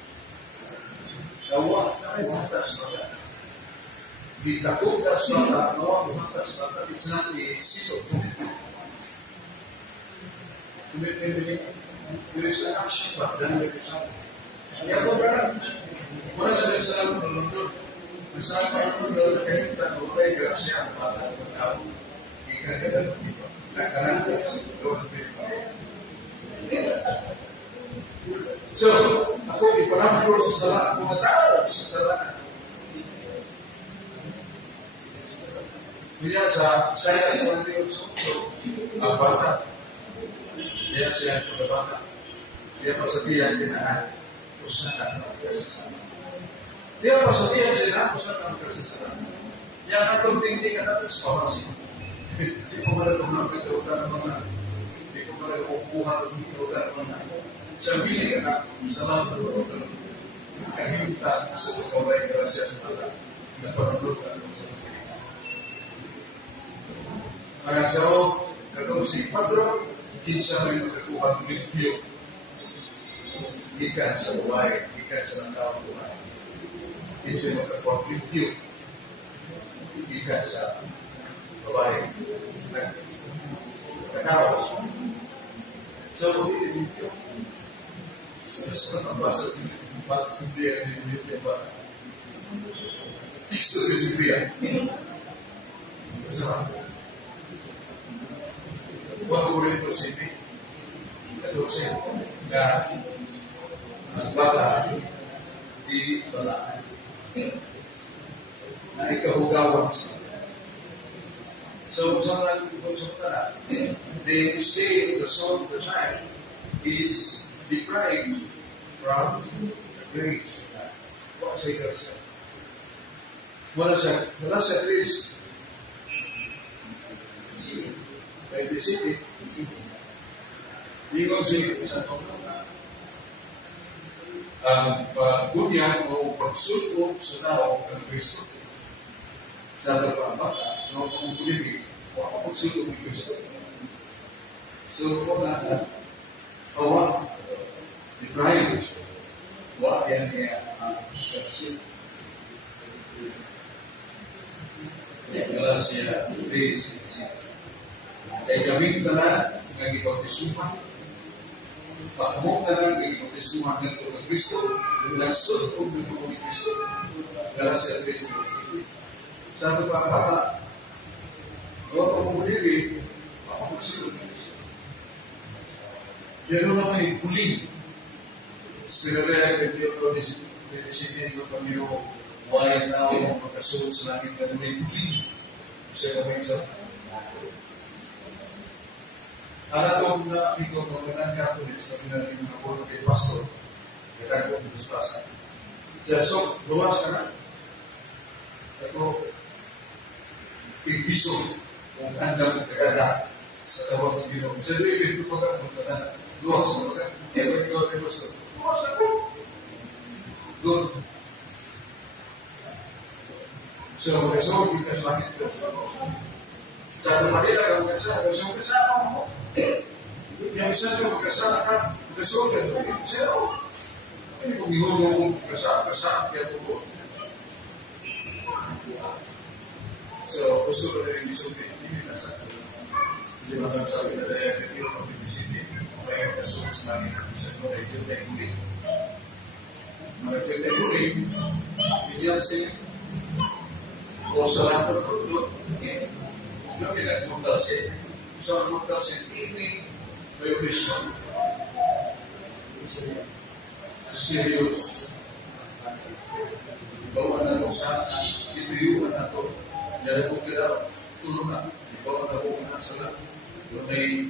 Gawa, buhatas mata. Ditakutas mata, gawa, buhatas mata. It's not a sin of commitment. Commitment ini, there is an action but then there is an kaya po parang, wala na rin sa nalunod. Masama nalunod, kahit na ulay grasya ang bata ng tao. Ikaganda ng iba. Nakarangan sa doon ng iba. So, ako ipanamalo sa sala, ako natawag sa sala. Kaya saya sa mga ang bata. Dia siya ang bata. Dia pasabihan sinaan. Usahan ng kasasama. Dia pasabihan sinaan, usahan ng kasasama. Yang atong tingting at atas pawasi. Di ko ba na tumang kitutan ng mga. Di ko ba na kukuha ng kitutan ng mga. Sabihin ka na, sa mga tulungan. Kahintan sa pagkaway grasya sa mata. Napanulutan sa mga. Mga sao, katong si Padro, kinsa may nagkakuha ng limpyo. Ikan sa buhay, ikan sa nangkawang buhay. Kinsa may nagkakuha ng limpyo. Ikan sa babae. Nagkakaos. So, kung hindi limpyo, sa nabasa ng hindi ang limpyo ba? Ikso ko si Pia. Kasama. Waktu Korinto City, Katosin, na nagbata di balaan na ikahugawan sa so sa nagpunta the state of the soul of the child is deprived from the grace of God. What say God said? Wala sa grace. Like the city, Lingon City, San Pablo. ang pagbunyag o pagsulog sa tao ng Kristo. Sa ato pa ang bata, no, pagbunyag, o pagsulog ng Kristo. So, kung na, awa, di Brian, wa yan niya Kristo. Galatia 3:6. Kaya kami na nagipagtisuman. Pagmok na lang nagipagtisuman ng Kristo, nagsud o ng Kristo. Galatia 3:6. Sabi pa bata, huwag ko muli, ako magsilog ng Kristo. Pero naman ay huling. Spiritual que Dios lo decidiendo conmigo, why now magkasunod sa langit na may huling. Kasi kami sa alatong na amigo ng kanan Catholic sa pinaling mga polo kay pastor, kaya ko sa kaya so, luwas ka na. Ako, piso kung andang kagada sa tawag sa Ginoo. Sa duwi, ito pa ka, luwas mo ka. Kaya ko kay pastor. Luwas ako. Good. So, kita sa langit ka. Sa Manila, kung kasama mo. Yang isa siya magkasama ka, magkasama ka, magkasama. Ini kung ihulong kasama, kaya po. So, gusto ko rin isulti, hindi nasa. Hindi ba lang sabi na dahil kaya yung pag-ibisiti, kaya magkasama sa langit, isa ko na ito tayo muli. Maragyan tayo muli, binyan siya, o sa lahat ng mundo, kung pinagpunta siya, sa mga ini revolution serius bawa na sa ituyuan na to dari po kira tulungan bawa na po na sa may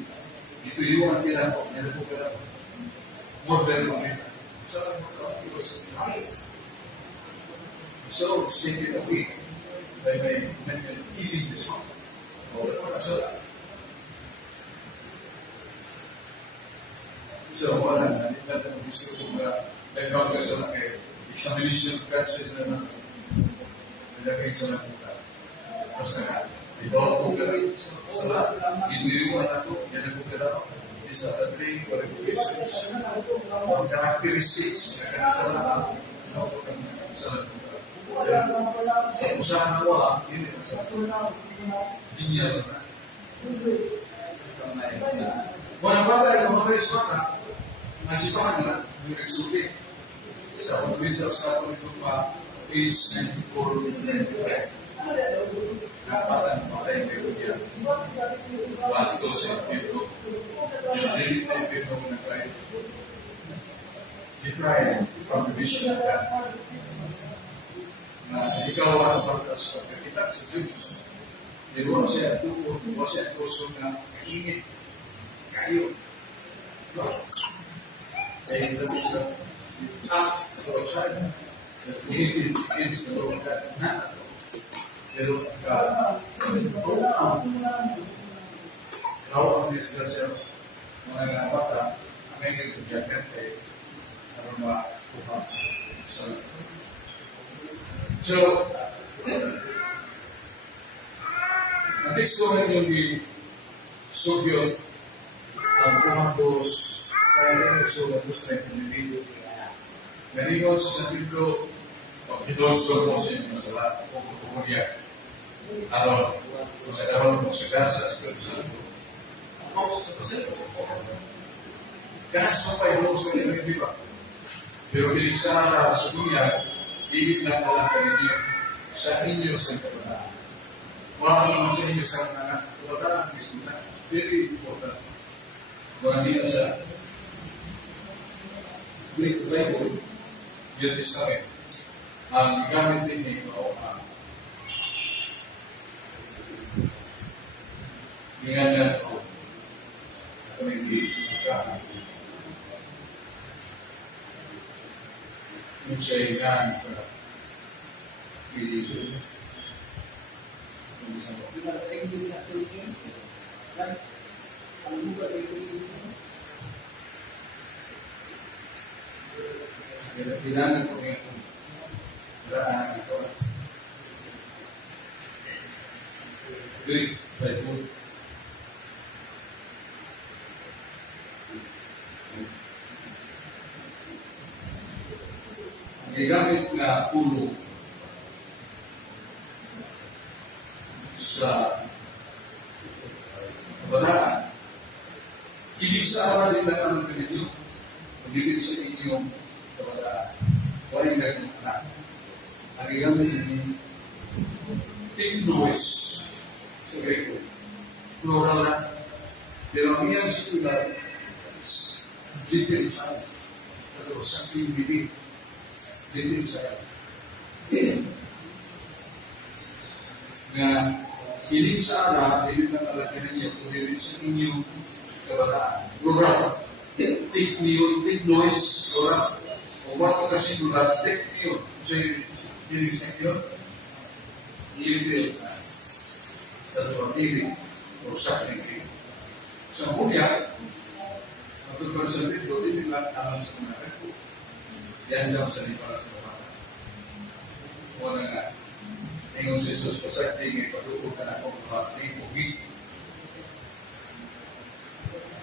ituyuan kira po dari po kira modern mo sa so sige okay may killing this one so so, wala na, hindi natin gusto kong nag-hangga sa laki. Examination cancer na nilagay sa lakuta. Tapos na, ito po ka rin sa lahat. Ginuyuan ako, yan ang pagkala ako. Isa at 3 qualifications. Ang characteristics na sa lahat. Sa lakuta. Kung saan nawa, hindi na sa lakuta. Binyal na. Walang bagay ang mga reswata, nasipahan na, may nagsulit. Sa Windows Catholic pa, page 94-95. Napatan patay kayo niya. Bato sa pito. Dili na yung pito na cry. He cried from the vision of God. Na ikaw ang pagkas pagkakita sa Diyos. Di ba siya tuko, di ba siya puso na kainit. Kayo. No? And that is the task for China. That we need to change the law that not. Pero, how ang disgrasya mga bata ang may nagkakyan kay para makuha sa so, na-discover yung di Soviet ang kumandos kaya sulat mo sa individu. Ngayon sa libro, pag-hinulso mo sa inyo sa lahat kung kukuliyak. Aron, magkakaroon mo sa gasa sa Espiritu Santo. Ako sa pasito. Kaya sa pag-hinulso sa inyo, di ba? Pero pinigsara sa dunya, higit lang alam ka ninyo sa inyo sa kabataan. Wala naman sa inyo sa kabataan, very important. Wala niya sa Greek Bible, yun din sa akin. Ang gamit din niyo ang inganyan ko kung hindi kung siya ingan sa pinili. Kung isa mo. Kailangan ko ngayon kung daraan ito. Greek Bible. Ang gigamit nga pulo sa kabalaan, hindi sa araw din na naman kaninyo, hindi sa inyong kabalaan. Walang ganyan na. Ang gigamit ni ignois sa Grego. Plural na. Pero ang iyang singular is little child. Pero sa pinibig, little child. Nga, hindi sa ara, hindi na talaga niya, hindi sa inyong kabataan. Plural. Take noise, plural. O what ka singular, take niyo. So, hindi sa inyo, little child. Sa pag-ibig o sacrifice. Sa punya, matutulog sa libro, hindi lang naman sa mga ako. Yan lang sa lipa ng mga. Wala nga. Ingon si Jesus, pasagting, ipatuko ka na akong mga ipugit.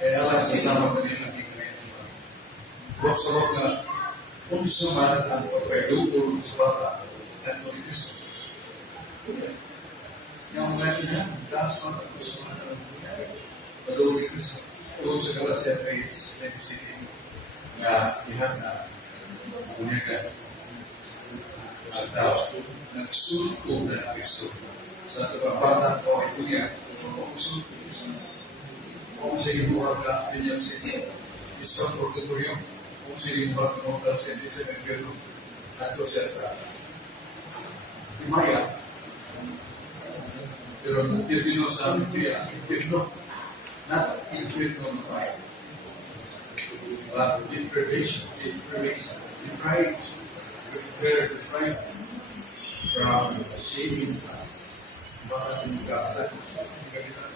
Kaya alam sa sama ka nilang ikaw. Huwag nga, kung suman ang pagpailuto sa bata at sa Kristo. Yang mga ina, dahil sa mga kusuman ng buhay, paluwi ko sa Galatia 3:27 na lihat na bunyakan at nagsulko na Kristo sa kapapatan ko ay punya kung sulko kung sige buhat ka pinyang siti isang purgatorio kung sige buhat mo ka sa impyerno at siya sa Timaya. Pero Pilipino sa Pilipinas, Pilipino, not inferior on fire, but deprivation, deprived, prepare to fight from saving time. Baka tinagkakalat mo sa pagkakitas.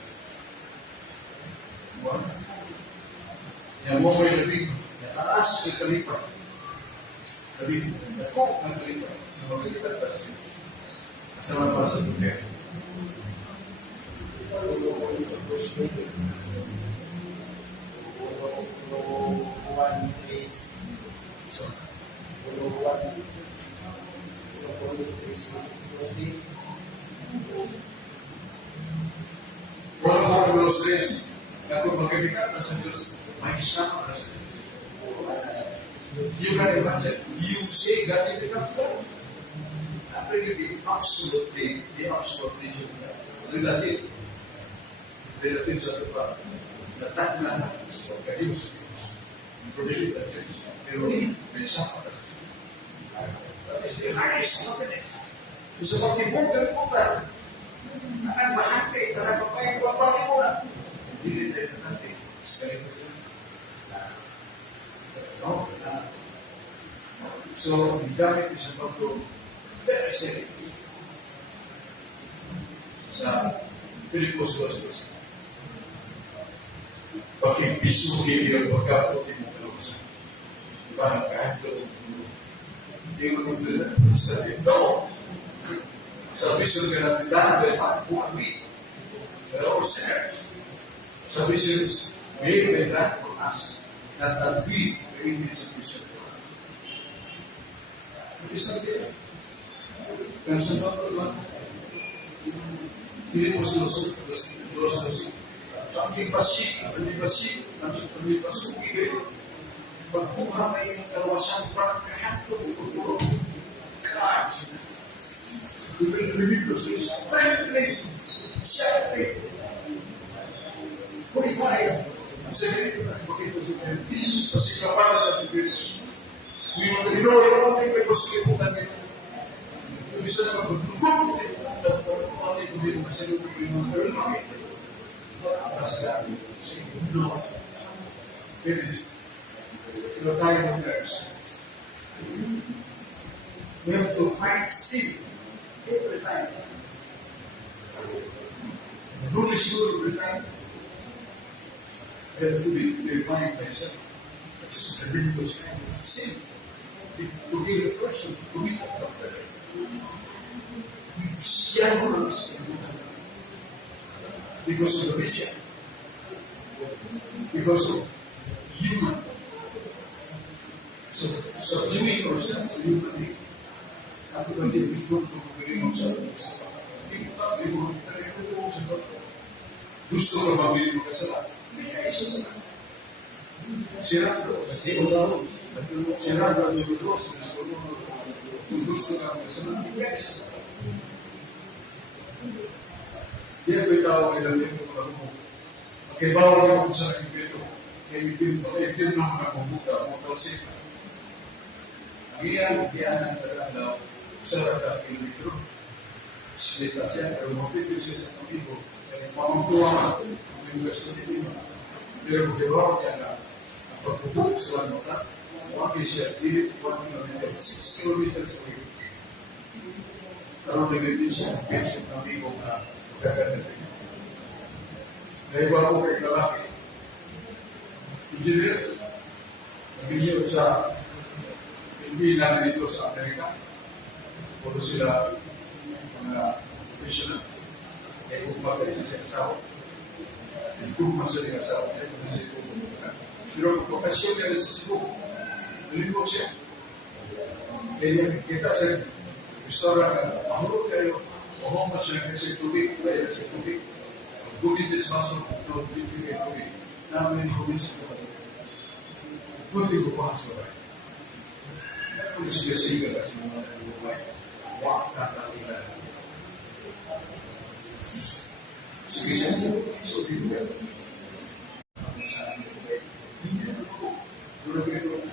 Yan mo may labing, nataas sa kalipa. Labing, nakok ang kalipa, na magkakitatas. Kasama pa sa pagkakitas. Kung magkabigatan sa Diyos, may sama ka sa Diyos. You can imagine, you say God is the not really the absolute relative sa ito pa. Natak na sa pagkalim sa Diyos. Provision sa Diyos. Pero may sama ka sa Diyos. That is the highest happiness. Kung sa pagkibutan, ang mahati, nakapapay ko na. Hindi tayo natin. Sekali ko yun. So, gamit ko sa pagko very serious. Sa Pilipos 2:2. Pagkipisukin yung pagkaputin mo kalusan. Parang kahit ito. Hindi mo nung sabi, no. Sa bisun ka natin dahil buwagi. Pero sinners. Sa visions, may that for us, that we created sufficient for us. It is not there. Pero sa mga lang, hindi mo silusok. Ang ipasik, pagkuha kayo ng kalawasan, parang kahato, puro God. We will remember this. Strengthening, setting, purified. Ang sabi ko, bakit ito sa tayo? Kasi kapalan na sa Diyos. Kung yung Pinoy, yung mga may posibukan nito. Yung isa na mag-lugod nito. Ang hindi mo kasi yung Pinoy. Ang sabi ko, no. Finish. Pero tayo ng next. We have to fight sin every time. Don't sure every time. I have to be defined myself. This is the biggest kind of sin. to kill a person, to commit adultery. Siya mo lang sa kalimutan. Because of the religion. Because of human. So, subduing ourselves to human being. At kung hindi, we go to magaling ourselves. Hindi ko na, gusto ka mabili mo kasalanan. Hindi ka isa sa lahat. Sirado ang Diyos, kung gusto ka kasalanan, hindi ka isa sa lahat. Yan ko'y tawag ilang yung mga mo. Magkaibawa niyo kung saan ang ipito. Kaya ipito naman ang mabuta, mga kalsita. Ang iyan ang talagang sa rata kilometro. Silita siya, pero mapipil siya sa pag-ibo. Kaya mamampuwa nga, yung gusto nito. Pero magkaibawa niya na ang pagpupuk sa mata, mapipil siya, 1 kilometer, 6 kilometers away. Karoon na din siya, patient ng amigo na magkaganda rin. Naiba ko kay lalaki. Engineer, nag-inyo sa Pilipinas dito sa Amerika. Puro sila mga professional. Kaya kung magaling siya asawa. Kung masali asawa, kaya kung masali ko. Pero kung professional niya sa Cebu, nalibot siya. Kaya kita siya, restaurant na, mahulog kayo, mahong na siya kasi tubig, kaya siya tubig. Tubig is masuk, tubig, tubig. Namin tubig sa kapatid. Tubig ko pa sa kapatid. Kung siya kasi mga nalibot. Wah, kata-kata. Sige siya po, so di ba? Hindi na po. Duro kayo.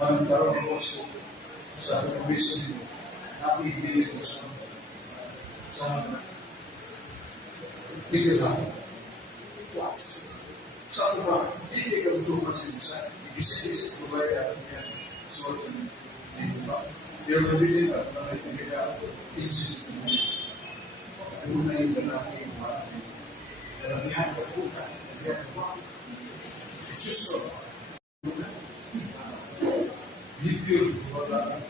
Manong parang po sa pagkabiso nito, napihili ko sa hindi lang. Wax. Sa ba, hindi ka butuman sa musa. Ibis-isip ko ba yan? Sort of, hindi ba? Pero nabili na, nakikita ka, insist mo. Ano na yung lalaki yung marami. Dalamihan ka puta, dalamihan ka puta. It's just so. Lipyo, wala,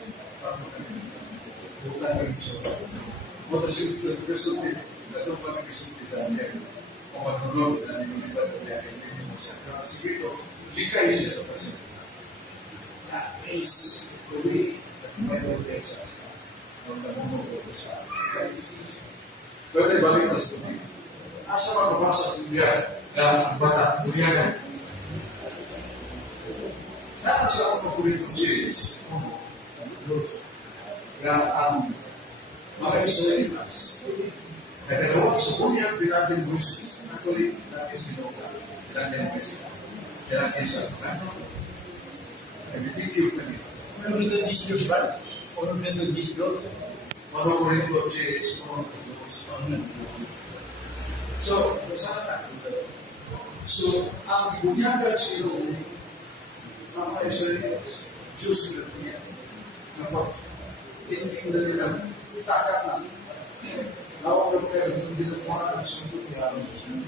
puta na yung so. What is it, resulted, ito pa nag-resulted sa amin. O matulog na yung iba na kaya hindi mo siya. Sige ito, likay siya sa pasyente. That is the way Bible tells us on the moment of the Sabbath. Pwede balik na sa tubig. Asa makabasa sa Biblia na ang bata, bunyagan. Nasa siya ako makulit ng James. Na ang mga Israelitas. Kaya dalawa sa bunyag, pinatin Moises. Actually, natin sinuka. Pinatin Moises. Pinatin sa plano. Kaya bitikip na nila. Ano ito Diyos ba? Ano ito Diyos? Manukulit ko James. So, sana so, ang bunyagan sila ang mga Israelitas, Diyos nila niya. Kapag hindi nila itakat na, nawag na pero hindi na mga nagsunod niya ang susunod.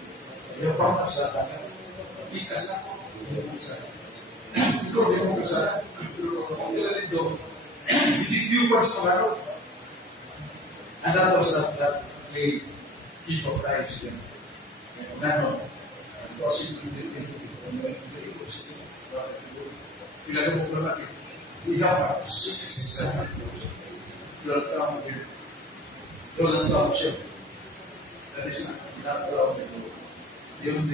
Kaya pa na sa takat, ikas na ko, hindi mo kasana. Ikaw, hindi mo kasana. Pero kung nila nito, hindi viewers na lalo. And that was that they keep of lives then. Nano, kasi hindi Kailangan mo ba natin? Ikaw, 67 years. You're a siya. That is not, ginagawa ko nito. Yung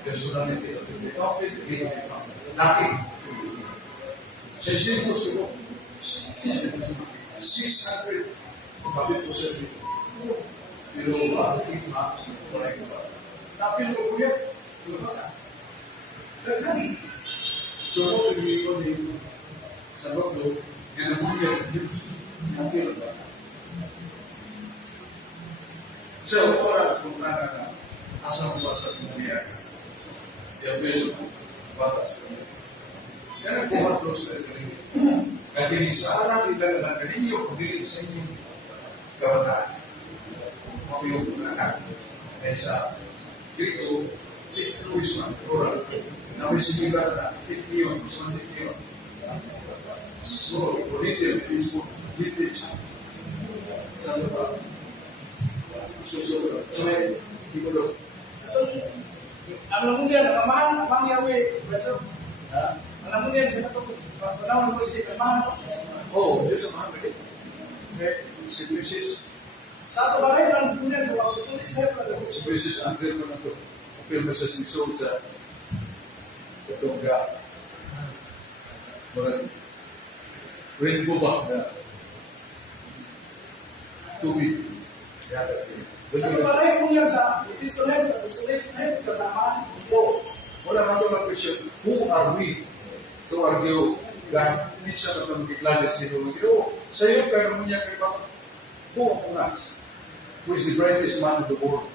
personality of the topic, hindi ko found. Nothing. Sa isip ko siguro, 600 kapit po sa dito. Pero ang hikma, napil ko po yan. Nagkani. So, ako pag-ibig ko sa loob, yan ang buhay ng Diyos. Napil ba? So, para kung na asam ba sa sumaya, yapil, batas ko. Yan ang buhat ko sa ito. Kaya tinisara nila na galinyo kung dili sa inyong kabataan. Mapiyong anak. Dahil sa Grito, Luis Mantura, na may similar na Tiknion, San Tiknion. small, little, peaceful, little. Sabi ba? Susunod. Samay, hindi ko lang. Alam mo dia, kamahan, amang Yahweh. Alam mo dia, sa ito, panahon mo isip, kamahan. Oh, Diyos ang mga kapatid. Okay, si Mrs. Sa ito ba rin, ang punan sa mga tulis na yun. Si Mrs. Andre ko na ito. Apil na sa sinisod sa itong rainbow ba na tubig. Yata siya. Sa ito ba rin, punan sa tulis na yun, kasama. Oh, wala nga ito ng question. Who are we to argue that hindi siya magkiklala sino ng Ginoo? Sa iyo, kaya mo niya kay Papa, who among us, who is the greatest man in the world,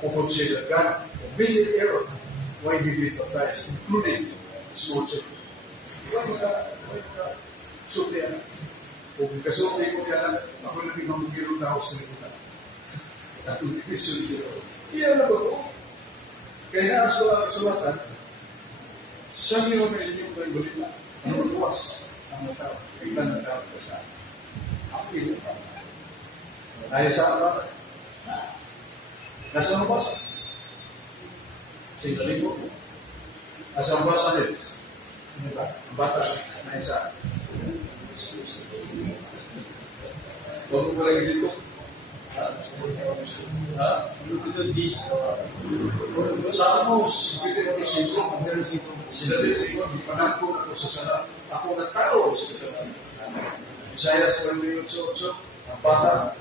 who considered God, committed error, why he did baptize, including his own children. Why ka suti yan? Kung kasuti ko yan, ako na hindi mamagirong tao sa lipunan. At hindi ko suti ko. Iyan na ba po? Kaya nga sulatan, siya ngayon na inyong kayo balita, ang luwas ang mga tao, ilan ng tao ka sa apil ng tao. Dahil sa ang bata, nasa ang basa? Singaling mo. Nasa ang basa din. Ang bata, dahil sa huwag mo pala dito. Sa Amos, sila dito, di panako ako sa sala. Ako na tao sa sala. Isaiah 48:8, ang bata,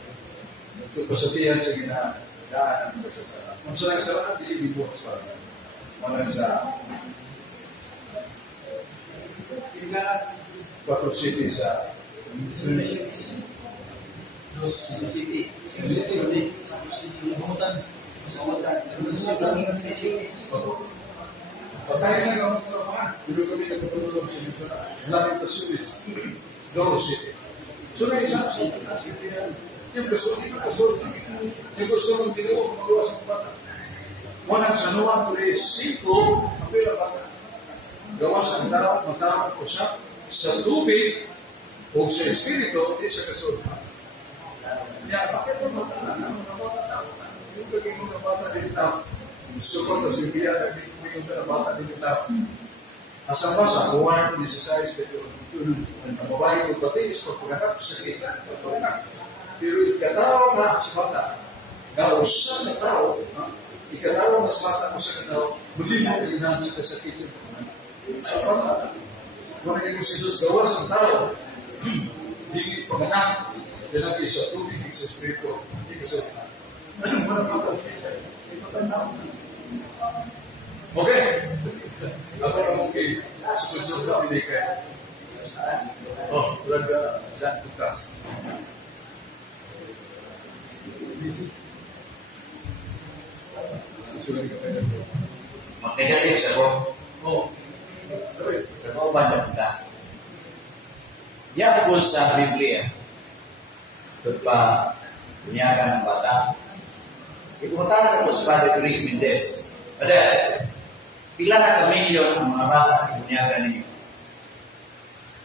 nagpasabihan sa ginadaan ng sala. Kung sa sala, di ibuhat sa pala. Walang sa 4 city sa pagkain na lang ang mga pero kami nagpapalulog sa inyo sa lamang kasulis Doro City. So na isa sa city yan. Yung gusto yung gusto mong ginawa magawa sa bata. Walang sanuan ko rin siko ang pila bata. Gawa sa tao, matawag ko siya sa tubig o sa espiritu, di sa kasunod. Ya, bakit mo matala? Yung pagiging mga bata din tao, support as Biblia, naging mga bata din tao. Asang basa, born in society that ang babae ko pati is pagpagkakap sa kita. Pero ikatao na sa bata, nausan na tao, ikatao na sa bata mo sa katao, muli mo kailangan sa kasakitin. Sa bata, kung hindi mo si Jesus gawa sa tao, hindi panganak, yan ang isa, tubig sa espiritu, hindi ka sa okay. Ako na mungkin susunod na pinigay. Oh, talaga dyan tutas. Susunod ka pwede. Mag-negative sa ko. Oh. Totoo ba na kita? Diyan po sa Biblia. Ito pa, bunyagan ng bata. Ipuntahan ko sa Padre Rick Mendez. Padre, pila na kamilyon ang mga bata na bunyagan ninyo.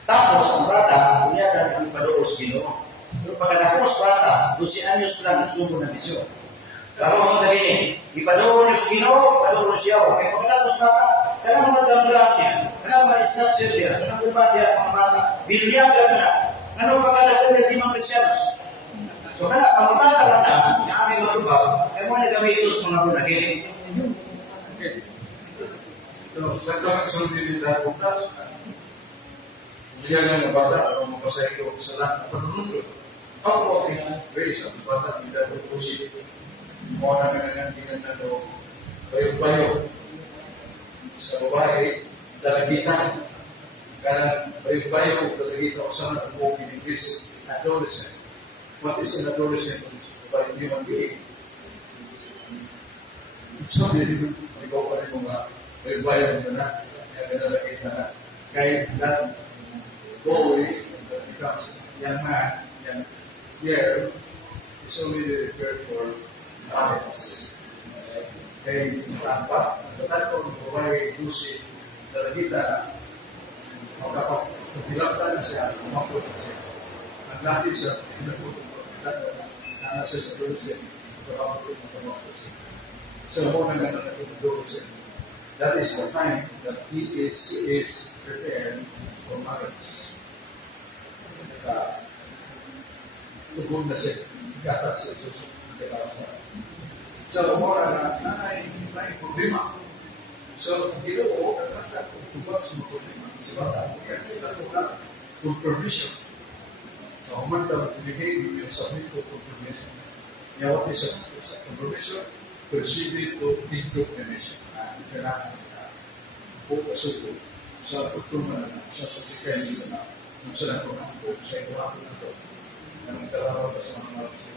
Tapos, ang bata, bunyagan ng Ipadoro sa Ginoo. Pero pagkatapos bata, 12 anyos lang ang sumo na misyon. Pero ang sabihin, Ipadoro niyo sa Ginoo, Ipadoro siya. Kaya pagkatapos bata, kailangan mga damdam niya, kailangan mga snapshot niya, kailangan kumpa niya ang mga bata. Binyagan na. Ano pagkatapos niya, 5 Kristiyanos? So kaya ang matatalan na aming matubag, ay mo nagamitos mga punagin. Okay. So, sa kasunod din dahil bukas, liyagan ng bata, ang mapasaya ko sa lahat ng panunod. Ako ang race ang bata, hindi dahil pusip. Mga nanganganginan na ito, bayo-bayo. Sa babae, dalagitan. Kaya bayo-bayo, dalagitan ko sana ang buong English, adolescent. What is an adolescent by human being? So, ikaw pa rin mga bayo-bayo na kaya dalagitan na. Kaya that boy becomes young man, young girl, is only referred for adults. Kaya tampak, ang babae, dusi, dalagita, magkapagpilaktan siya, umakot na siya. Naglaki siya, pinagputo ko, nasa sa Jerusalem, umakot siya. So, muna nga nakatulog siya. That is the time that he is prepared for marriage. Tugod na siya, gatas siya, so, muna na may problema. So, Ginoo, nagkasa kung tubag sa mga problema. Si Bata, kaya sila tugad, confirmation. So, humanta, binigay yung submit to confirmation. What is a confirmation? Proceeded to indoctrination. Ito na, po kasuko sa pagtuman na sa pagkikay nila na kung saan ako na po sa iwapo na ito. Anong talawa sa mga malasya.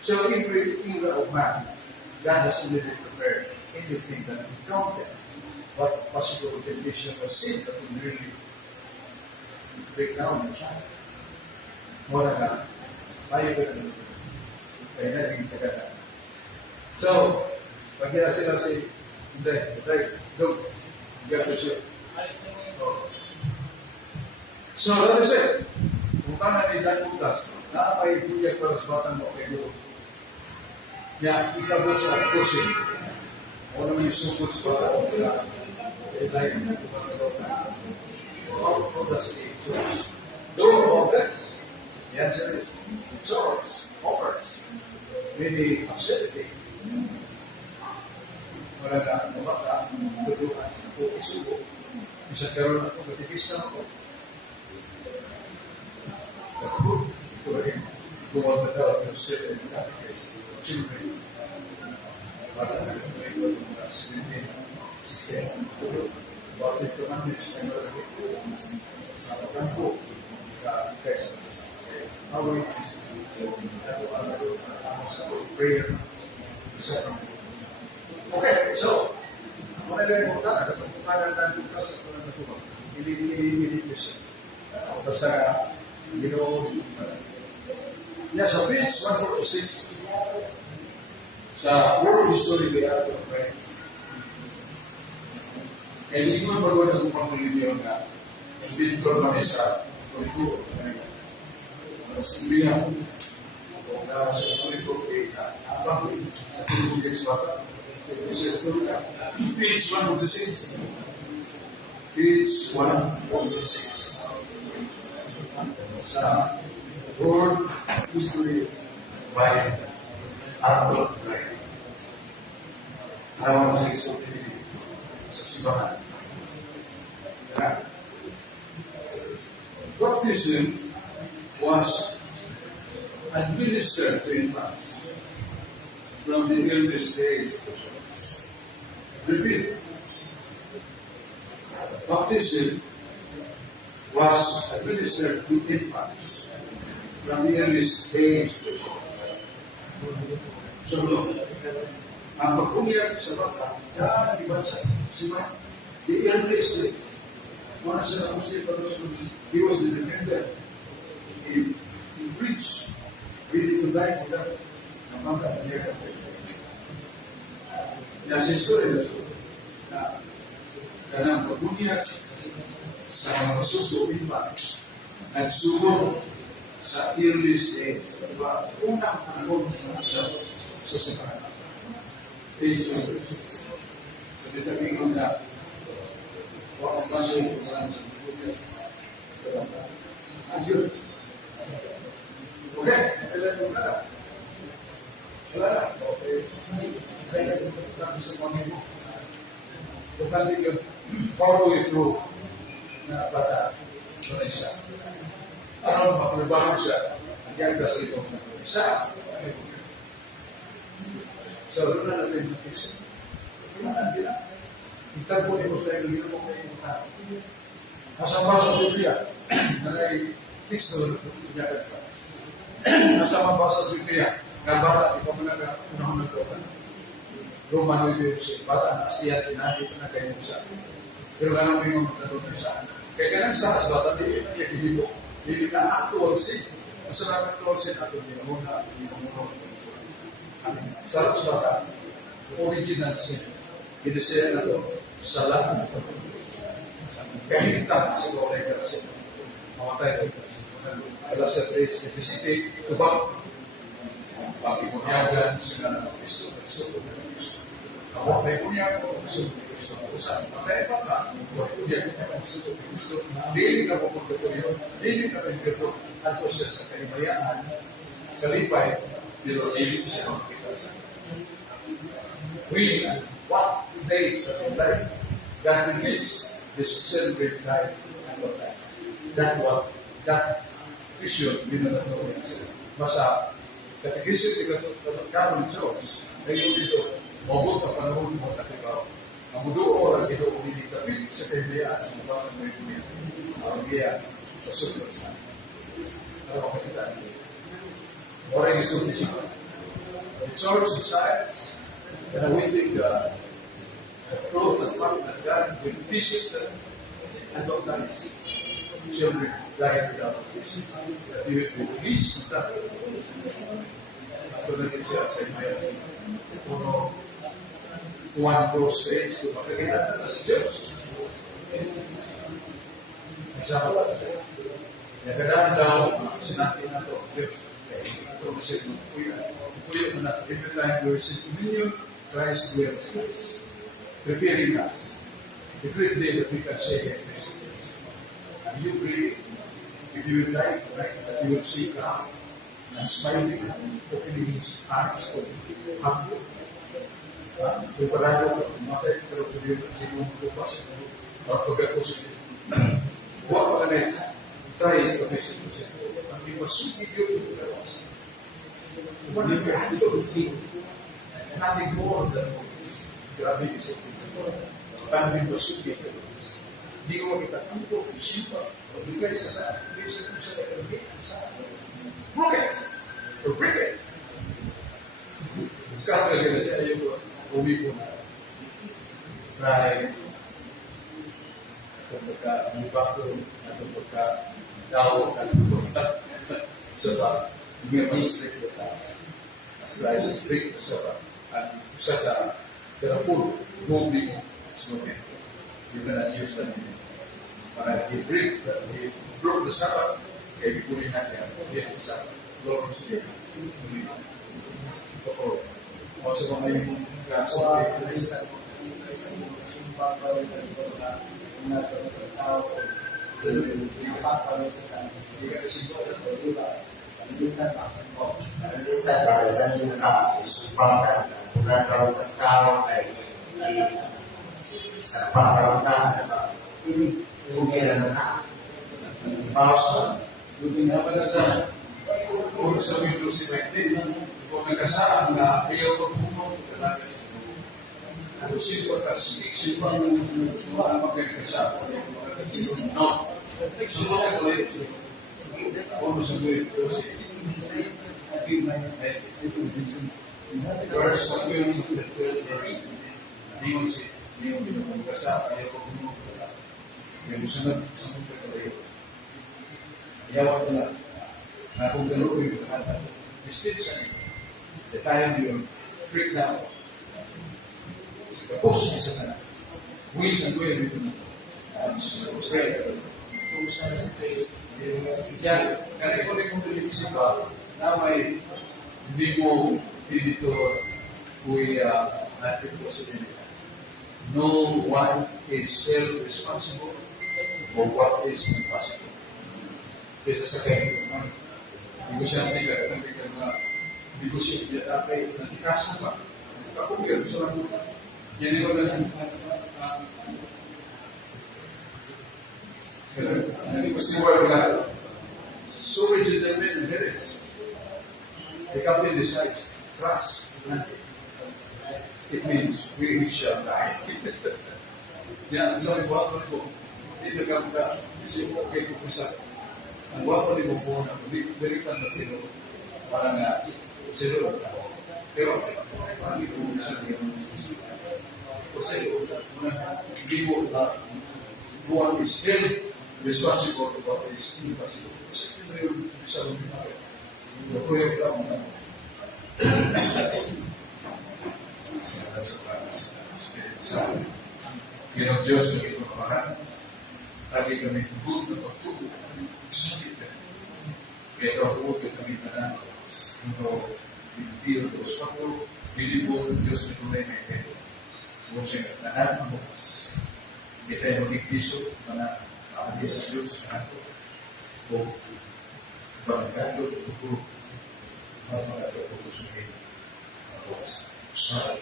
So, every era of man, God has already prepared anything that encountered what possible condition of sin that would really break down the child. Mura na, tayo ka na nito. Kaya naging tagada. So, pag kaya sila hindi, look, get the shit. So, that is it. Kung ka na nilang putas, nakapahituyak para sa batang mo kay Lord. Kaya, ikabot sa kursin. O naman yung sukot sa batang mo kaya. Dahil na ito all of us church. Doing all this, the answer is church offers many facility. Wala na mabaka, tutukan ako isubo. Isang karoon ako, matipis na ako. Ako, ito rin, bumagmataw ng sila ng catechists, children. Para na ito yung mga 17, 16, about the commandments na malaki ko sa pagkan ko kaysa away is prayer okay, so muna lang yung mga kapag kumalang lang yung kasi ito na natubang hindi siya basta so page 146 sa world history kaya ito and ito ang bago na kumang religion na dito naman sa kulito. Siya kung sa kulito ay abang at tulungin sa bata. Page 146. Page 146. Sa World History by Arthur Gray. Alam mo sa isang sa simbahan. Baptism was administered to infants from the earliest days of the church. Repeat. Baptism was administered to infants from the earliest days of the church. So, ang pagpunyag sa bata, yan ibansa. Sima, the earliest days. One sa Muslim, he was the defender. He preached, ready to die for that. Ang mga niya kapit. Yan sa story na kanang pagpunyag sa mga susuin pa at sumur sa earliest days. Diba? Unang panahon sa simbahan. Page 136. Sabi tayo na wakang masuk sa ayun. Okay, ilan mo na. Wala na. Okay. Kaya natin sa mga mo. Bukan din follow it through na bata. Wala isa. Ano, makulbahan siya. Nagyan kasi ito na isa. So, doon na natin mag-isip. Hindi na. Itagpo ni Jose yung gino mo kayo na. Nasa basa sa Biblia, na nai-texto na pinagad pa. Nasa mabasa sa Biblia, kabata, ikaw mo unahon na ito. Romano yung bata, nasiyan sinabi na kayo sa. Pero ganun yung magdadong sa. Kaya ganun sa bata, hindi na niya gilibo. Hindi na actual sin. Masarap actual sin ato ginamuna. Sa bata, original sin. Kinisiyan na ito sa lahat. Kahit na sa kolekta sin. mamatay ko ito. Alas sa trades, necessity, tubak, pakipunyagan sila ng Kristo, Kristo, Kristo. Ako, may punya ko, Kristo, Kristo. Usan, patay pa ka, punya ko, Kristo, Kristo. Dili ka po kung yun, dili ka pagkato, ato siya sa kaimayaan, kalipay, pero dili siya makita sa we, what day of life, that release this celebrate life and what life. That vision, yun na natin. Basta, katikisip ito, Catholic Church, ngayon dito, mabot ang panahon mo nakibaw. Ang mudo oras ito, umilikapit sa kaibayaan, sa mga batang may punya. Ang iya, kasunod sa ano makikita niyo? Orang yung sultisipan. The church decides, and I will think the growth and fact that God will visit them and baptize children dying without baptism. That He will release that. Ito na rin siya sa imayan. Kung one of those days, kung makikita na si Diyos. Nagsama ba ito? Nagkadaan daw, sinabi na ito, Diyos. Ito na siya, kuya mo na, every time we receive communion, Christ dwells in us, preparing us. The great day that we can say at this. And you pray, if you will die tonight, that you will see God and smiling and opening His arms to hug you. Preparado ka, matay, pero kung yun, hindi mo lupas, o pagkakos, huwag ka na, try to visit the center. Ang imasuki yun, lupas. Kung ano ka, ito, nothing more than this. Grabe yung isip dito. Paano yung masuki ka lupas? Hindi ko makita, ano ko, isipa, magbigay sa saan, magbigay sa kung saan, magbigay sa saan. Broke it! Or break it! Kaya na siya yung uwi ko na. Right. Kung magka-mubak ko, at kung magka-daw, at kung magka-saba, hindi may strict the task. As life is strict the saba. At sa karapul, gobi mo, smoke. You cannot use that in it. Para i-break, i-broke the saba, kaya ipuli natin, i-break the saba. Lord, sige. Ito o sa mga yung kaso ay Krista. Sumpah kalau kita benar tahu apa kalau kita Jika kesimpulan berdua kita akan kok Kita balikan yung nakapisumpatan benar kalau tahu kayak di sa pangkalan ini kung na paus lebih apa na sa kung sa Windows 19 kung nagkasaan na ayaw magpuno talaga sa ano siya kasi siya mga magkakasama no sunod ka ulit kung sa Windows verse 12 verse hindi mo magkasama ayaw magpuno yung sunod ka ulit ayaw na na kung gano'n yung kata distinction the time you break down. Tapos, isa na. Will and will ito na. Pray. Kung saan sa pray. Diyan, kaya ko rin kung tulipisip ba, na may hindi mo dito kuya natin po sa nila. No one is self-responsible for what is impossible. Pero sa kayo, hindi ko siya tingnan na hindi ko siya pinatay, natikasa pa. Ako meron sa mga yan yung mga hindi ko sinuwar na so rigid the men and heads. The captain decides, trust. It means we shall die. Yan, sabi ko ako, dito ka, kasi okay ko pisa. Ang wapo ni Bubo na, balikan na sila, parang sila pero parang ito na siya kasi hindi mo one is still responsible for what is impossible kasi ito yung isa rin natin natuloy lang mo sa Ginong Diyos na ito kamarang lagi kami good na pagtubo Kaya kapuot kami tanan. Pero, Pilipino, terus ako, Pilipino, Diyos na tunay may ito. Kung siya tanan ang bukas. Hindi tayo magigpiso na nakakali sa Diyos na ako. O, barangado, tukuro. Magmagado ko ito sa ito. Ako, sa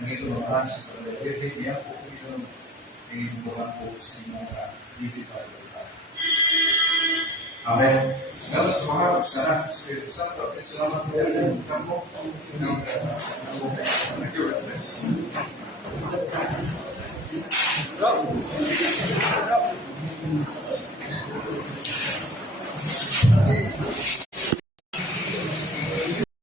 ang ito naman sa paglalagay, niya po kung yun, ang bukan po sa mga ibibalo. Amen. Salamat sa mga, salamat sa Espiritu Santo, at salamat po sa mga